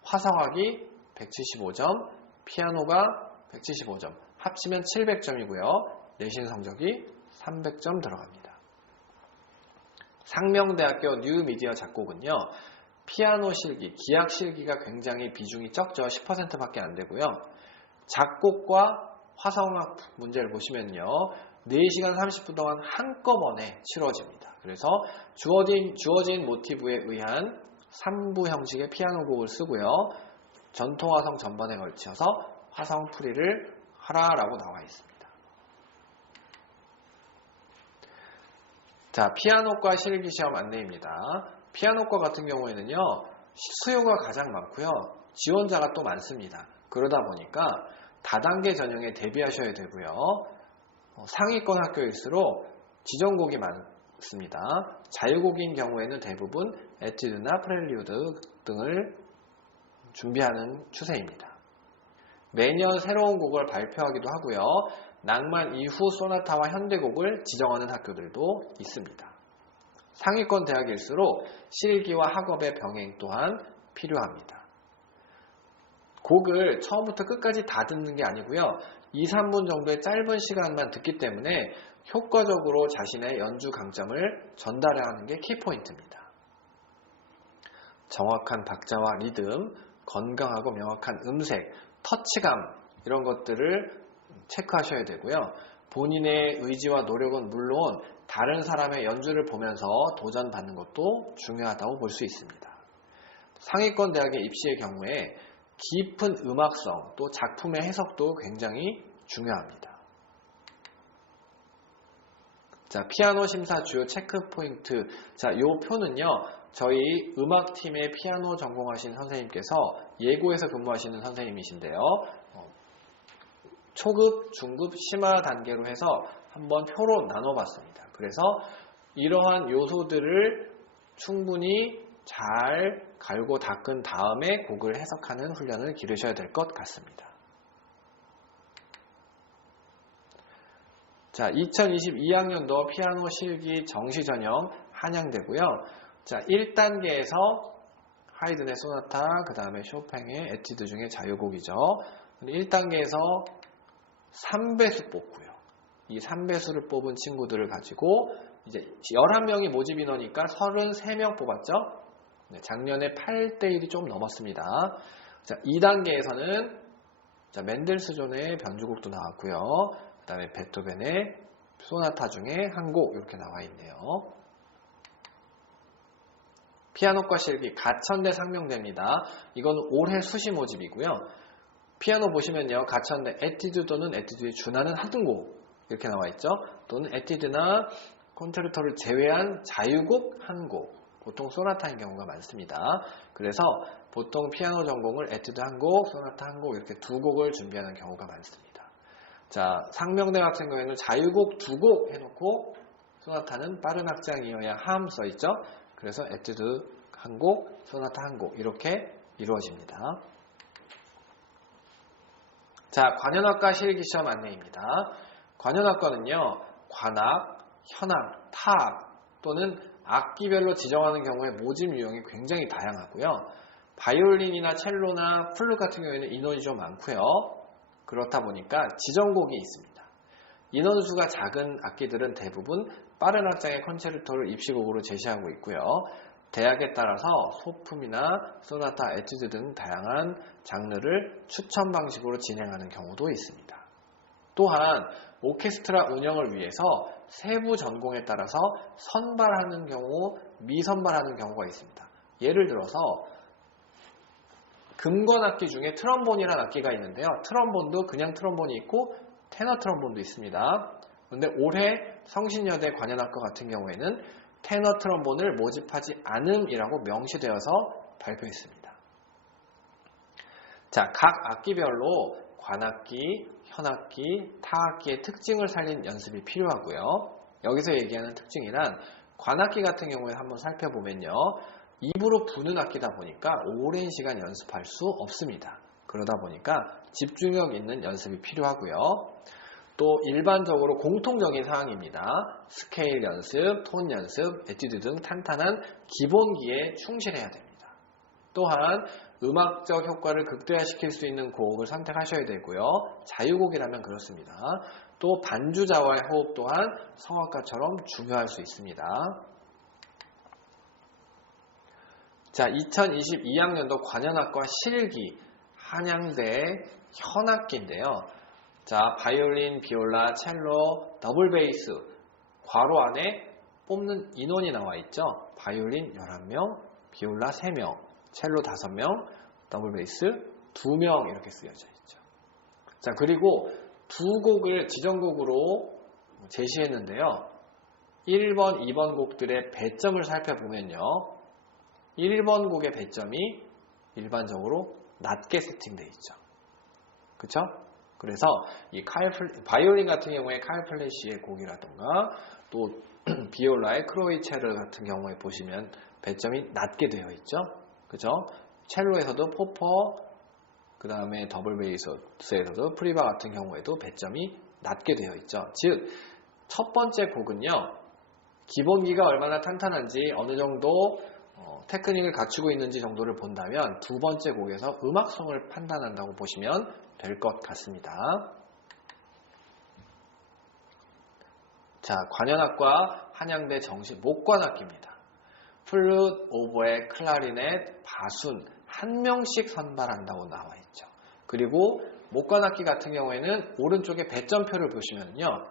화성학이 175점, 피아노가 175점, 합치면 700점이고요. 내신 성적이 300점 들어갑니다. 상명대학교 뉴미디어 작곡은요. 피아노 실기, 기악 실기가 굉장히 비중이 적죠. 10%밖에 안 되고요. 작곡과 화성학 문제를 보시면요. 4시간 30분 동안 한꺼번에 치러집니다. 그래서 주어진 모티브에 의한 3부 형식의 피아노 곡을 쓰고요. 전통 화성 전반에 걸쳐서 화성 풀이를 하라라고 나와 있습니다. 자, 피아노과 실기시험 안내입니다. 피아노과 같은 경우에는요. 수요가 가장 많고요. 지원자가 또 많습니다. 그러다 보니까 다단계 전형에 대비하셔야 되고요. 상위권 학교일수록 지정곡이 많습니다. 자유곡인 경우에는 대부분 에튜드나 프렐리우드 등을 준비하는 추세입니다. 매년 새로운 곡을 발표하기도 하고요. 낭만 이후 소나타와 현대곡을 지정하는 학교들도 있습니다. 상위권 대학일수록 실기와 학업의 병행 또한 필요합니다. 곡을 처음부터 끝까지 다 듣는 게 아니고요. 2, 3분 정도의 짧은 시간만 듣기 때문에 효과적으로 자신의 연주 강점을 전달하는 게 키포인트입니다. 정확한 박자와 리듬, 건강하고 명확한 음색, 터치감 이런 것들을 체크하셔야 되고요. 본인의 의지와 노력은 물론 다른 사람의 연주를 보면서 도전받는 것도 중요하다고 볼 수 있습니다. 상위권 대학의 입시의 경우에 깊은 음악성 또 작품의 해석도 굉장히 중요합니다. 자, 피아노 심사 주요 체크 포인트. 자, 요 표는요. 저희 음악팀의 피아노 전공하신 선생님께서 예고에서 근무하시는 선생님이신데요. 초급, 중급, 심화 단계로 해서 한번 표로 나눠봤습니다. 그래서 이러한 요소들을 충분히 잘 갈고 닦은 다음에 곡을 해석하는 훈련을 기르셔야 될 것 같습니다. 자, 2022학년도 피아노 실기 정시 전형 한양대고요. 자, 1단계에서 하이든의 소나타, 그 다음에 쇼팽의 에티드 중에 자유곡이죠. 1단계에서 3배수 뽑고요. 이 3배수를 뽑은 친구들을 가지고 이제 11명이 모집 인원이니까 33명 뽑았죠. 네, 작년에 8대1이 좀 넘었습니다. 자, 2단계에서는 자, 맨델스존의 변주곡도 나왔고요. 그 다음에 베토벤의 소나타 중에 한 곡 이렇게 나와 있네요. 피아노과 실기 가천대 상명대입니다. 이건 올해 수시 모집이고요. 피아노 보시면요. 가천대 에티드 또는 에티드에 준하는 하등곡 이렇게 나와 있죠. 또는 에티드나 콘체르토를 제외한 자유곡 한 곡. 보통 소나타인 경우가 많습니다. 그래서 보통 피아노 전공을 에튜드 한 곡, 소나타 한 곡 이렇게 두 곡을 준비하는 경우가 많습니다. 자, 상명대 같은 경우에는 자유곡 두 곡 해놓고 소나타는 빠른 악장이어야 함 써있죠. 그래서 에튜드 한 곡, 소나타 한 곡 이렇게 이루어집니다. 자, 관현악과 실기시험 안내입니다. 관현악과는요, 관악, 현악, 타악 또는 악기별로 지정하는 경우에 모집 유형이 굉장히 다양하고요. 바이올린이나 첼로나 플룻 같은 경우에는 인원이 좀 많고요. 그렇다 보니까 지정곡이 있습니다. 인원수가 작은 악기들은 대부분 빠른 악장의 컨체르토를 입시곡으로 제시하고 있고요. 대학에 따라서 소품이나 소나타, 에튜드 등 다양한 장르를 추천 방식으로 진행하는 경우도 있습니다. 또한 오케스트라 운영을 위해서 세부 전공에 따라서 선발하는 경우, 미선발하는 경우가 있습니다. 예를 들어서 금관악기 중에 트럼본이라는 악기가 있는데요. 트럼본도 그냥 트럼본이 있고 테너 트럼본도 있습니다. 그런데 올해 성신여대 관현악과 같은 경우에는 테너 트럼본을 모집하지 않음이라고 명시되어서 발표했습니다. 자, 각 악기별로 관악기, 현악기, 타악기의 특징을 살린 연습이 필요하고요. 여기서 얘기하는 특징이란 관악기 같은 경우에 한번 살펴보면요. 입으로 부는 악기다 보니까 오랜 시간 연습할 수 없습니다. 그러다 보니까 집중력 있는 연습이 필요하고요. 또 일반적으로 공통적인 사항입니다. 스케일 연습, 톤 연습, 에튜드 등 탄탄한 기본기에 충실해야 됩니다. 또한 음악적 효과를 극대화시킬 수 있는 곡을 선택하셔야 되고요. 자유곡이라면 그렇습니다. 또 반주자와의 호흡 또한 성악가처럼 중요할 수 있습니다. 자, 2022학년도 관현악과 실기 한양대 현악기인데요. 자, 바이올린, 비올라, 첼로, 더블 베이스 괄호 안에 뽑는 인원이 나와 있죠. 바이올린 11명, 비올라 3명, 첼로 5명, 더블 베이스 2명 이렇게 쓰여져 있죠. 자, 그리고 두 곡을 지정곡으로 제시했는데요. 1번, 2번 곡들의 배점을 살펴보면요. 1번 곡의 배점이 일반적으로 낮게 세팅되어 있죠. 그쵸? 그래서 이 바이올린 같은 경우에 카일 플래시의 곡이라던가 또 비올라의 크로이체르 같은 경우에 보시면 배점이 낮게 되어 있죠. 그죠? 첼로에서도 포퍼, 그 다음에 더블 베이스에서도 프리바 같은 경우에도 배점이 낮게 되어 있죠. 즉, 첫 번째 곡은요. 기본기가 얼마나 탄탄한지 어느 정도 테크닉을 갖추고 있는지 정도를 본다면 두 번째 곡에서 음악성을 판단한다고 보시면 될 것 같습니다. 자, 관현악과 한양대 정시 목관악기입니다. 플룻, 오보에, 클라리넷, 바순 한 명씩 선발한다고 나와 있죠. 그리고 목관악기 같은 경우에는 오른쪽에 배점표를 보시면요.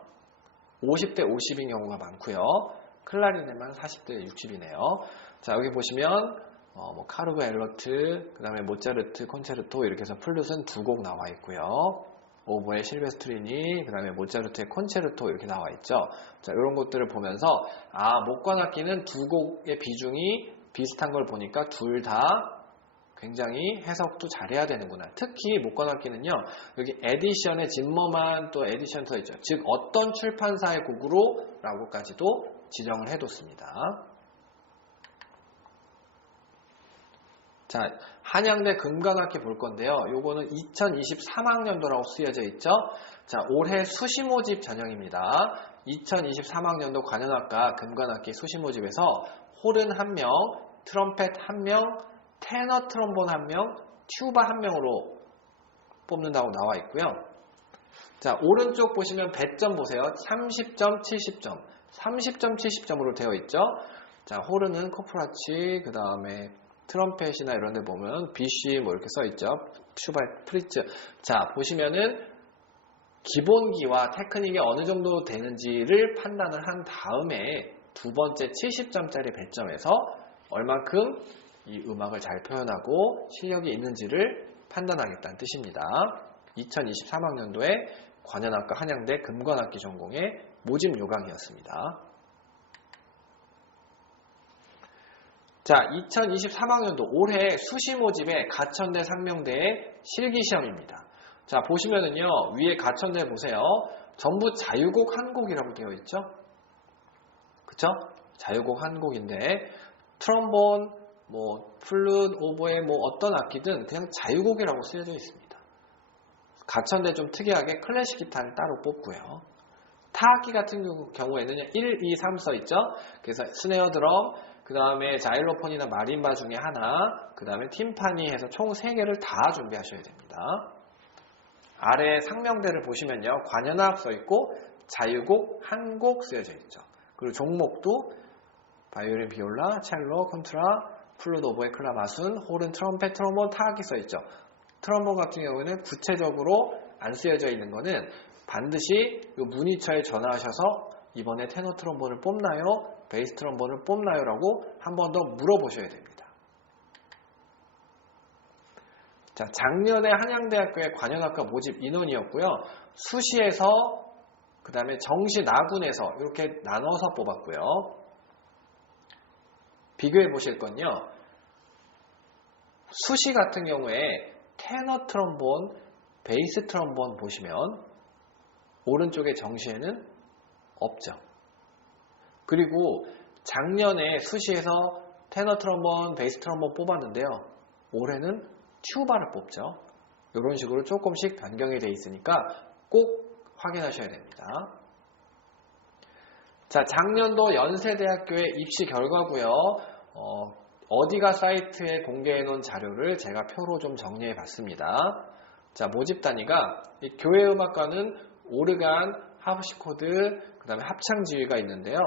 50대 50인 경우가 많고요. 클라리넷만 40대 60이네요. 자, 여기 보시면 카르브 엘러트, 그 다음에 모차르트, 콘체르토 이렇게 해서 플룻은 2곡 나와 있고요. 오보의 실베스트리니, 그 다음에 모차르트의 콘체르토 이렇게 나와 있죠. 자, 이런 것들을 보면서 목관악기는 2곡의 비중이 비슷한 걸 보니까 둘 다 굉장히 해석도 잘해야 되는구나. 특히 목관악기는요. 여기 에디션의 짐머만 또 에디션 써 있죠. 즉 어떤 출판사의 곡으로 라고까지도 지정을 해뒀습니다. 자, 한양대 금관악기 볼 건데요. 요거는 2023학년도라고 쓰여져 있죠. 자, 올해 수시모집 전형입니다. 2023학년도 관현악과 금관악기 수시모집에서 홀은 1명, 트럼펫 1명, 테너 트럼본 1명, 튜바 1명으로 뽑는다고 나와 있고요. 자, 오른쪽 보시면 배점 보세요. 30점, 70점. 30점, 70점으로 되어 있죠. 자, 호르는 코프라치, 그 다음에 트럼펫이나 이런 데 보면 BC 뭐 이렇게 써 있죠. 튜바, 프리츠. 자, 보시면은 기본기와 테크닉이 어느 정도 되는지를 판단을 한 다음에 두 번째 70점짜리 배점에서 얼만큼 이 음악을 잘 표현하고 실력이 있는지를 판단하겠다는 뜻입니다. 2023학년도에 관현악과 한양대 금관악기 전공의 모집 요강이었습니다. 자, 2023학년도 올해 수시 모집의 가천대 상명대의 실기시험입니다. 자, 보시면은요, 위에 가천대 보세요. 전부 자유곡 한 곡이라고 되어 있죠? 그쵸? 자유곡 한 곡인데, 트럼본, 뭐 플룻, 오보에 뭐 어떤 악기든 그냥 자유곡이라고 쓰여져 있습니다. 가천대 좀 특이하게 클래식 기타는 따로 뽑고요. 타악기 같은 경우에는 1, 2, 3 써있죠. 그래서 스네어 드럼, 그 다음에 자일로폰이나 마림바 중에 하나, 그 다음에 팀파니 해서 총 3개를 다 준비하셔야 됩니다. 아래 상명대를 보시면요. 관현악 써있고 자유곡, 한곡 쓰여져 있죠. 그리고 종목도 바이올린, 비올라, 첼로, 콘트라, 플룻, 오보에, 클라바순, 호른, 트럼펫, 트롬본, 타악기 써있죠. 트럼본 같은 경우에는 구체적으로 안 쓰여져 있는 거는 반드시 이 문의처에 전화하셔서 이번에 테너 트럼본을 뽑나요? 베이스 트럼본을 뽑나요? 라고 한 번 더 물어보셔야 됩니다. 자, 작년에 한양대학교의 관현악과 모집 인원이었고요. 수시에서 그 다음에 정시 나군에서 이렇게 나눠서 뽑았고요. 비교해 보실 건요. 수시 같은 경우에 테너 트럼본, 베이스 트럼본 보시면 오른쪽에 정시에는 없죠. 그리고 작년에 수시에서 테너 트럼본, 베이스 트럼본 뽑았는데요. 올해는 튜바를 뽑죠. 이런 식으로 조금씩 변경이 되어 있으니까 꼭 확인하셔야 됩니다. 자, 작년도 연세대학교의 입시 결과고요. 어디가 사이트에 공개해 놓은 자료를 제가 표로 좀 정리해 봤습니다. 자, 모집 단위가 이 교회음악과는 오르간, 하프시코드, 그 다음에 합창지휘가 있는데요.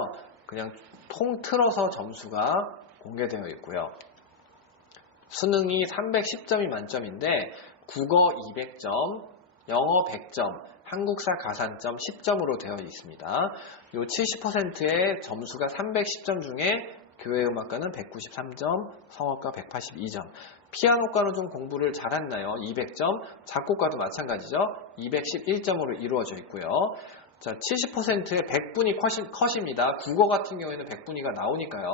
그냥 통틀어서 점수가 공개되어 있고요. 수능이 310점이 만점인데 국어 200점, 영어 100점, 한국사 가산점 10점으로 되어 있습니다. 이 70%의 점수가 310점 중에 교회음악과는 193점, 성악과 182점. 피아노과는 좀 공부를 잘했나요? 200점, 작곡과도 마찬가지죠. 211점으로 이루어져 있고요. 자, 70%의 100분위 컷입니다. 국어 같은 경우에는 100분위가 나오니까요.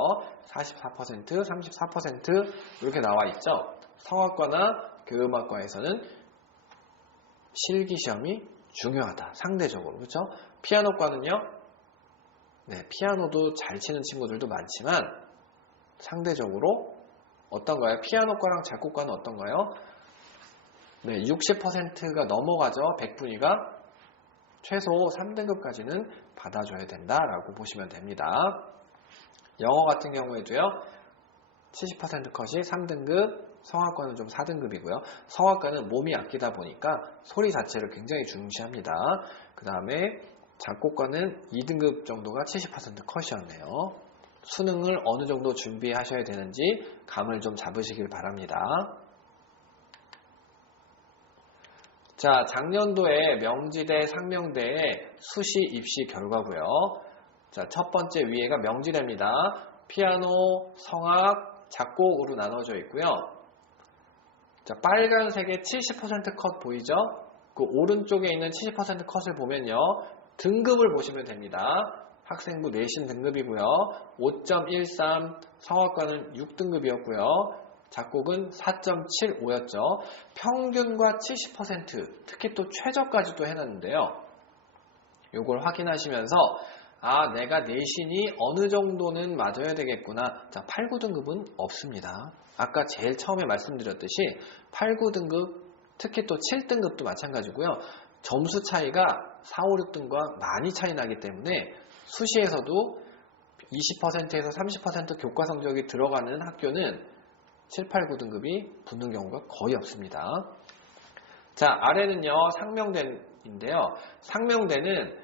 44%, 34% 이렇게 나와 있죠. 성악과나 교회음악과에서는 실기시험이 중요하다. 상대적으로. 그렇죠? 피아노과는요. 네, 피아노도 잘 치는 친구들도 많지만 상대적으로 어떤가요? 피아노과랑 작곡과는 어떤가요? 네, 60%가 넘어가죠. 100분위가 최소 3등급까지는 받아줘야 된다라고 보시면 됩니다. 영어 같은 경우에도요. 70% 컷이 3등급, 성악과는 좀 4등급이고요. 성악과는 몸이 악기다 보니까 소리 자체를 굉장히 중시합니다. 그 다음에 작곡과는 2등급 정도가 70% 컷이었네요. 수능을 어느 정도 준비하셔야 되는지 감을 좀 잡으시길 바랍니다. 자, 작년도에 명지대, 상명대의 수시 입시 결과고요. 자, 첫 번째 위에가 명지대입니다. 피아노, 성악, 작곡으로 나눠져 있고요. 자, 빨간색의 70% 컷 보이죠? 그 오른쪽에 있는 70% 컷을 보면요. 등급을 보시면 됩니다. 학생부 내신 등급이고요. 5.13, 성악과는 6등급이었고요. 작곡은 4.75였죠. 평균과 70%, 특히 또 최저까지도 해놨는데요. 요걸 확인하시면서 아, 내가 내신이 어느 정도는 맞아야 되겠구나. 자, 8, 9등급은 없습니다. 아까 제일 처음에 말씀드렸듯이 8, 9등급, 특히 또 7등급도 마찬가지고요. 점수 차이가 4, 5, 6등과 많이 차이 나기 때문에 수시에서도 20%에서 30% 교과 성적이 들어가는 학교는 7, 8, 9등급이 붙는 경우가 거의 없습니다. 자, 아래는요, 상명대인데요. 상명대는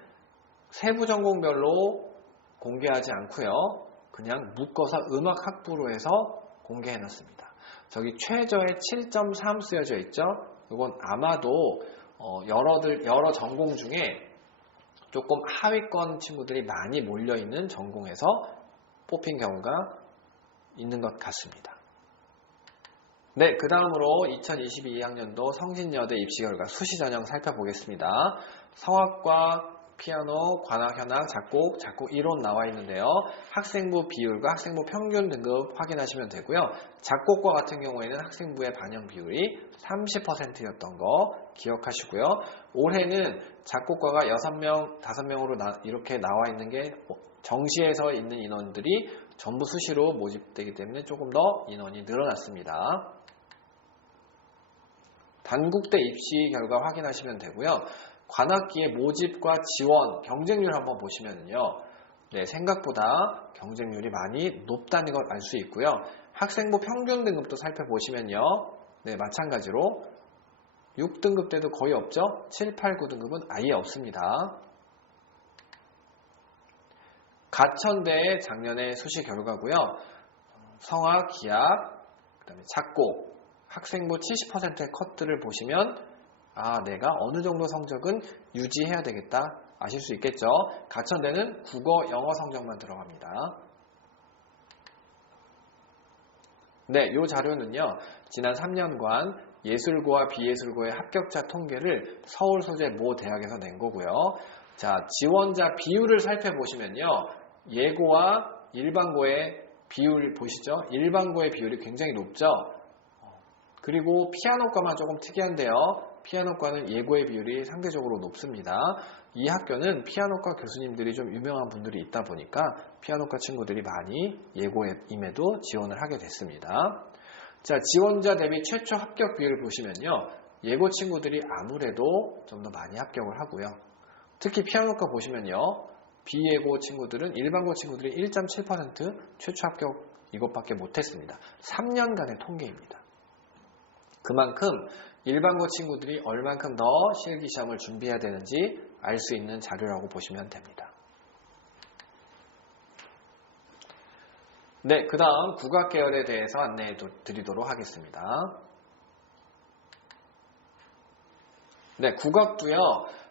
세부 전공별로 공개하지 않고요. 그냥 묶어서 음악학부로 해서 공개해놨습니다. 저기 최저의 7.3 쓰여져 있죠. 이건 아마도 여러 전공 중에 조금 하위권 친구들이 많이 몰려있는 전공에서 뽑힌 경우가 있는 것 같습니다. 네, 그 다음으로 2022학년도 성진여대 입시 결과 수시 전형 살펴보겠습니다. 성악과 피아노, 관악, 현악, 작곡 이론 나와 있는데요. 학생부 비율과 학생부 평균 등급 확인하시면 되고요. 작곡과 같은 경우에는 학생부의 반영 비율이 30%였던 거 기억하시고요. 올해는 작곡과가 6명, 5명으로 이렇게 나와 있는 게 정시에서 있는 인원들이 전부 수시로 모집되기 때문에 조금 더 인원이 늘어났습니다. 단국대 입시 결과 확인하시면 되고요. 관학기의 모집과 지원, 경쟁률 한번 보시면요. 네, 생각보다 경쟁률이 많이 높다는 걸 알 수 있고요. 학생부 평균 등급도 살펴보시면요. 네, 마찬가지로 6등급 때도 거의 없죠. 7, 8, 9등급은 아예 없습니다. 가천대의 작년의 수시 결과고요. 성악, 기악, 그다음에 작곡, 학생부 70%의 컷들을 보시면 내가 어느 정도 성적은 유지해야 되겠다 아실 수 있겠죠. 가천대는 국어, 영어 성적만 들어갑니다. 네, 이 자료는요. 지난 3년간 예술고와 비예술고의 합격자 통계를 서울 소재 모 대학에서 낸 거고요. 자, 지원자 비율을 살펴보시면요. 예고와 일반고의 비율 보시죠. 일반고의 비율이 굉장히 높죠. 그리고 피아노과만 조금 특이한데요. 피아노과는 예고의 비율이 상대적으로 높습니다. 이 학교는 피아노과 교수님들이 좀 유명한 분들이 있다 보니까 피아노과 친구들이 많이 예고임에도 지원을 하게 됐습니다. 자, 지원자 대비 최초 합격 비율을 보시면요. 예고 친구들이 아무래도 좀 더 많이 합격을 하고요. 특히 피아노과 보시면요. 비예고 친구들은 일반고 친구들이 1.7% 최초 합격 이것밖에 못했습니다. 3년간의 통계입니다. 그만큼 일반고 친구들이 얼만큼 더 실기시험을 준비해야 되는지 알 수 있는 자료라고 보시면 됩니다. 네, 그 다음 국악계열에 대해서 안내해 드리도록 하겠습니다. 네, 국악도요.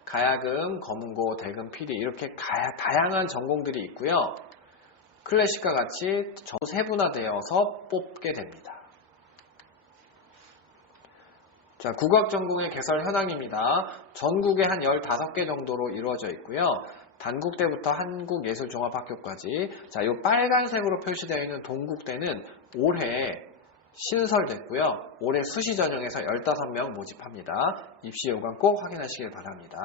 가야금, 검은고, 대금, 피리 이렇게 다양한 전공들이 있고요. 클래식과 같이 세분화되어서 뽑게 됩니다. 자, 국악 전공의 개설 현황입니다. 전국에 한 15개 정도로 이루어져 있고요. 단국대부터 한국예술종합학교까지. 자, 이 빨간색으로 표시되어 있는 동국대는 올해 신설됐고요. 올해 수시 전형에서 15명 모집합니다. 입시 요강 꼭 확인하시길 바랍니다.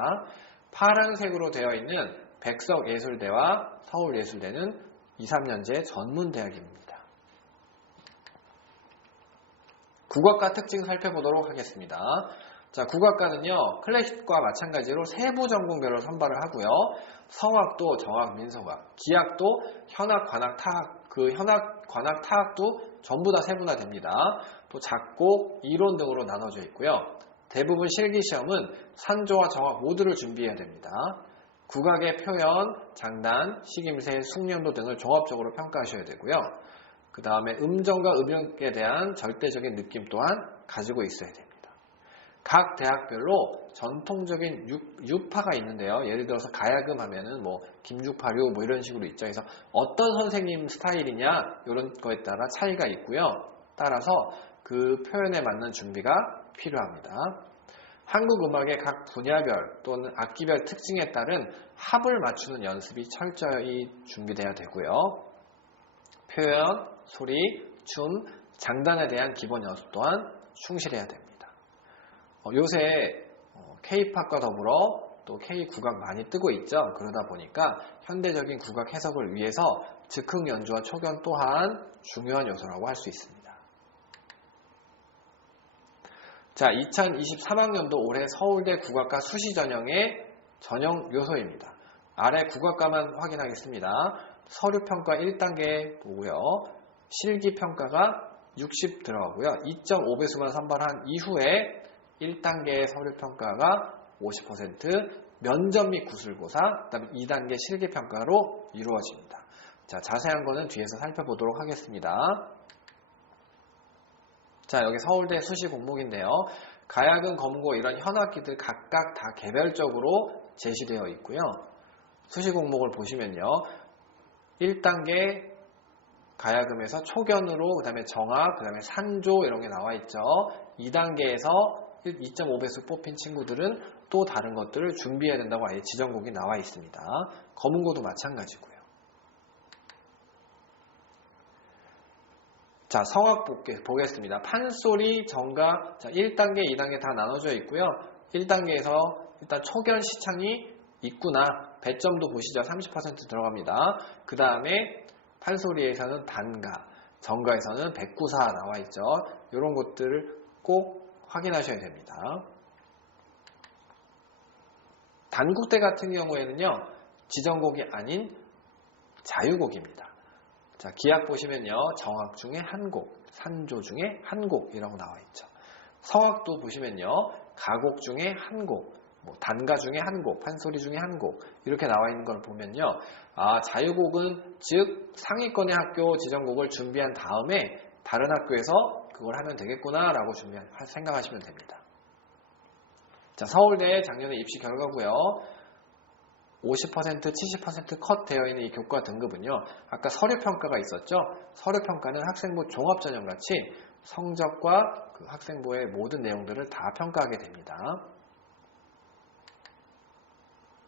파란색으로 되어 있는 백석예술대와 서울예술대는 2, 3년제 전문대학입니다. 국악과 특징 살펴보도록 하겠습니다. 자, 국악과는요, 클래식과 마찬가지로 세부 전공별로 선발을 하고요. 성악도 정악, 민속악, 기악도 현악, 관악, 타악, 현악, 관악, 타악도 전부 다 세분화됩니다. 또 작곡, 이론 등으로 나눠져 있고요. 대부분 실기시험은 산조와 정악 모두를 준비해야 됩니다. 국악의 표현, 장단, 식임새, 숙련도 등을 종합적으로 평가하셔야 되고요. 그 다음에 음정과 음역에 대한 절대적인 느낌 또한 가지고 있어야 됩니다. 각 대학별로 전통적인 유파가 있는데요. 예를 들어서 가야금 하면은 김죽파류 이런 식으로 있죠. 그래서 어떤 선생님 스타일이냐 이런 거에 따라 차이가 있고요. 따라서 그 표현에 맞는 준비가 필요합니다. 한국 음악의 각 분야별 또는 악기별 특징에 따른 합을 맞추는 연습이 철저히 준비돼야 되고요. 표현, 소리, 춤, 장단에 대한 기본 연습 또한 충실해야 됩니다. 요새 K-팝과 더불어 또 K-국악 많이 뜨고 있죠. 그러다 보니까 현대적인 국악 해석을 위해서 즉흥 연주와 초견 또한 중요한 요소라고 할 수 있습니다. 자, 2023학년도 올해 서울대 국악과 수시 전형의 전형 요소입니다. 아래 국악과만 확인하겠습니다. 서류평가 1단계 보고요. 실기평가가 60 들어가고요. 2.5배수만 선발한 이후에 1단계 서류평가가 50%, 면접 및 구술고사, 그 다음에 2단계 실기평가로 이루어집니다. 자, 자세한 거는 뒤에서 살펴보도록 하겠습니다. 자, 여기 서울대 수시 공목인데요. 가야금, 검은고 이런 현악기들 각각 다 개별적으로 제시되어 있고요. 수시 공목을 보시면요. 1단계 가야금에서 초견으로 그 다음에 정악, 그 다음에 산조 이런 게 나와 있죠. 2단계에서 2.5배수 뽑힌 친구들은 또 다른 것들을 준비해야 된다고 아예 지정곡이 나와 있습니다. 검은고도 마찬가지고요. 자, 성악 보겠습니다. 판소리, 정가, 자, 1단계, 2단계 다 나눠져 있고요. 1단계에서 일단 초견 시창이 있구나. 배점도 보시죠. 30% 들어갑니다. 그 다음에 판소리에서는 단가, 전가에서는 백구사 나와 있죠. 이런 것들을 꼭 확인하셔야 됩니다. 단국대 같은 경우에는요, 지정곡이 아닌 자유곡입니다. 자, 기악 보시면요, 정악 중에 한 곡, 산조 중에 한 곡이라고 나와 있죠. 성악도 보시면요, 가곡 중에 한 곡, 단가 중에 한 곡, 판소리 중에 한 곡 이렇게 나와 있는 걸 보면요, 자유곡은 즉 상위권의 학교 지정곡을 준비한 다음에 다른 학교에서 그걸 하면 되겠구나 라고 생각하시면 됩니다. 자, 서울대 작년에 입시 결과고요. 50%, 70% 컷 되어 있는 이 교과 등급은요, 아까 서류평가가 있었죠. 서류평가는 학생부 종합전형같이 성적과 그 학생부의 모든 내용들을 다 평가하게 됩니다.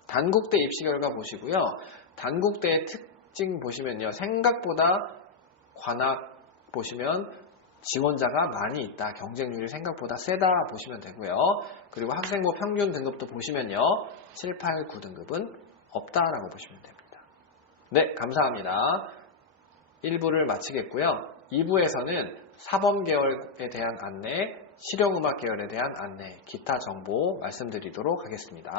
단국대 입시 결과 보시고요. 단국대의 특징 보시면요, 생각보다 관악 보시면 지원자가 많이 있다. 경쟁률이 생각보다 세다 보시면 되고요. 그리고 학생부 평균 등급도 보시면요, 7, 8, 9등급은 없다라고 보시면 됩니다. 네, 감사합니다. 1부를 마치겠고요. 2부에서는 사범 계열에 대한 안내, 실용음악 계열에 대한 안내, 기타 정보 말씀드리도록 하겠습니다.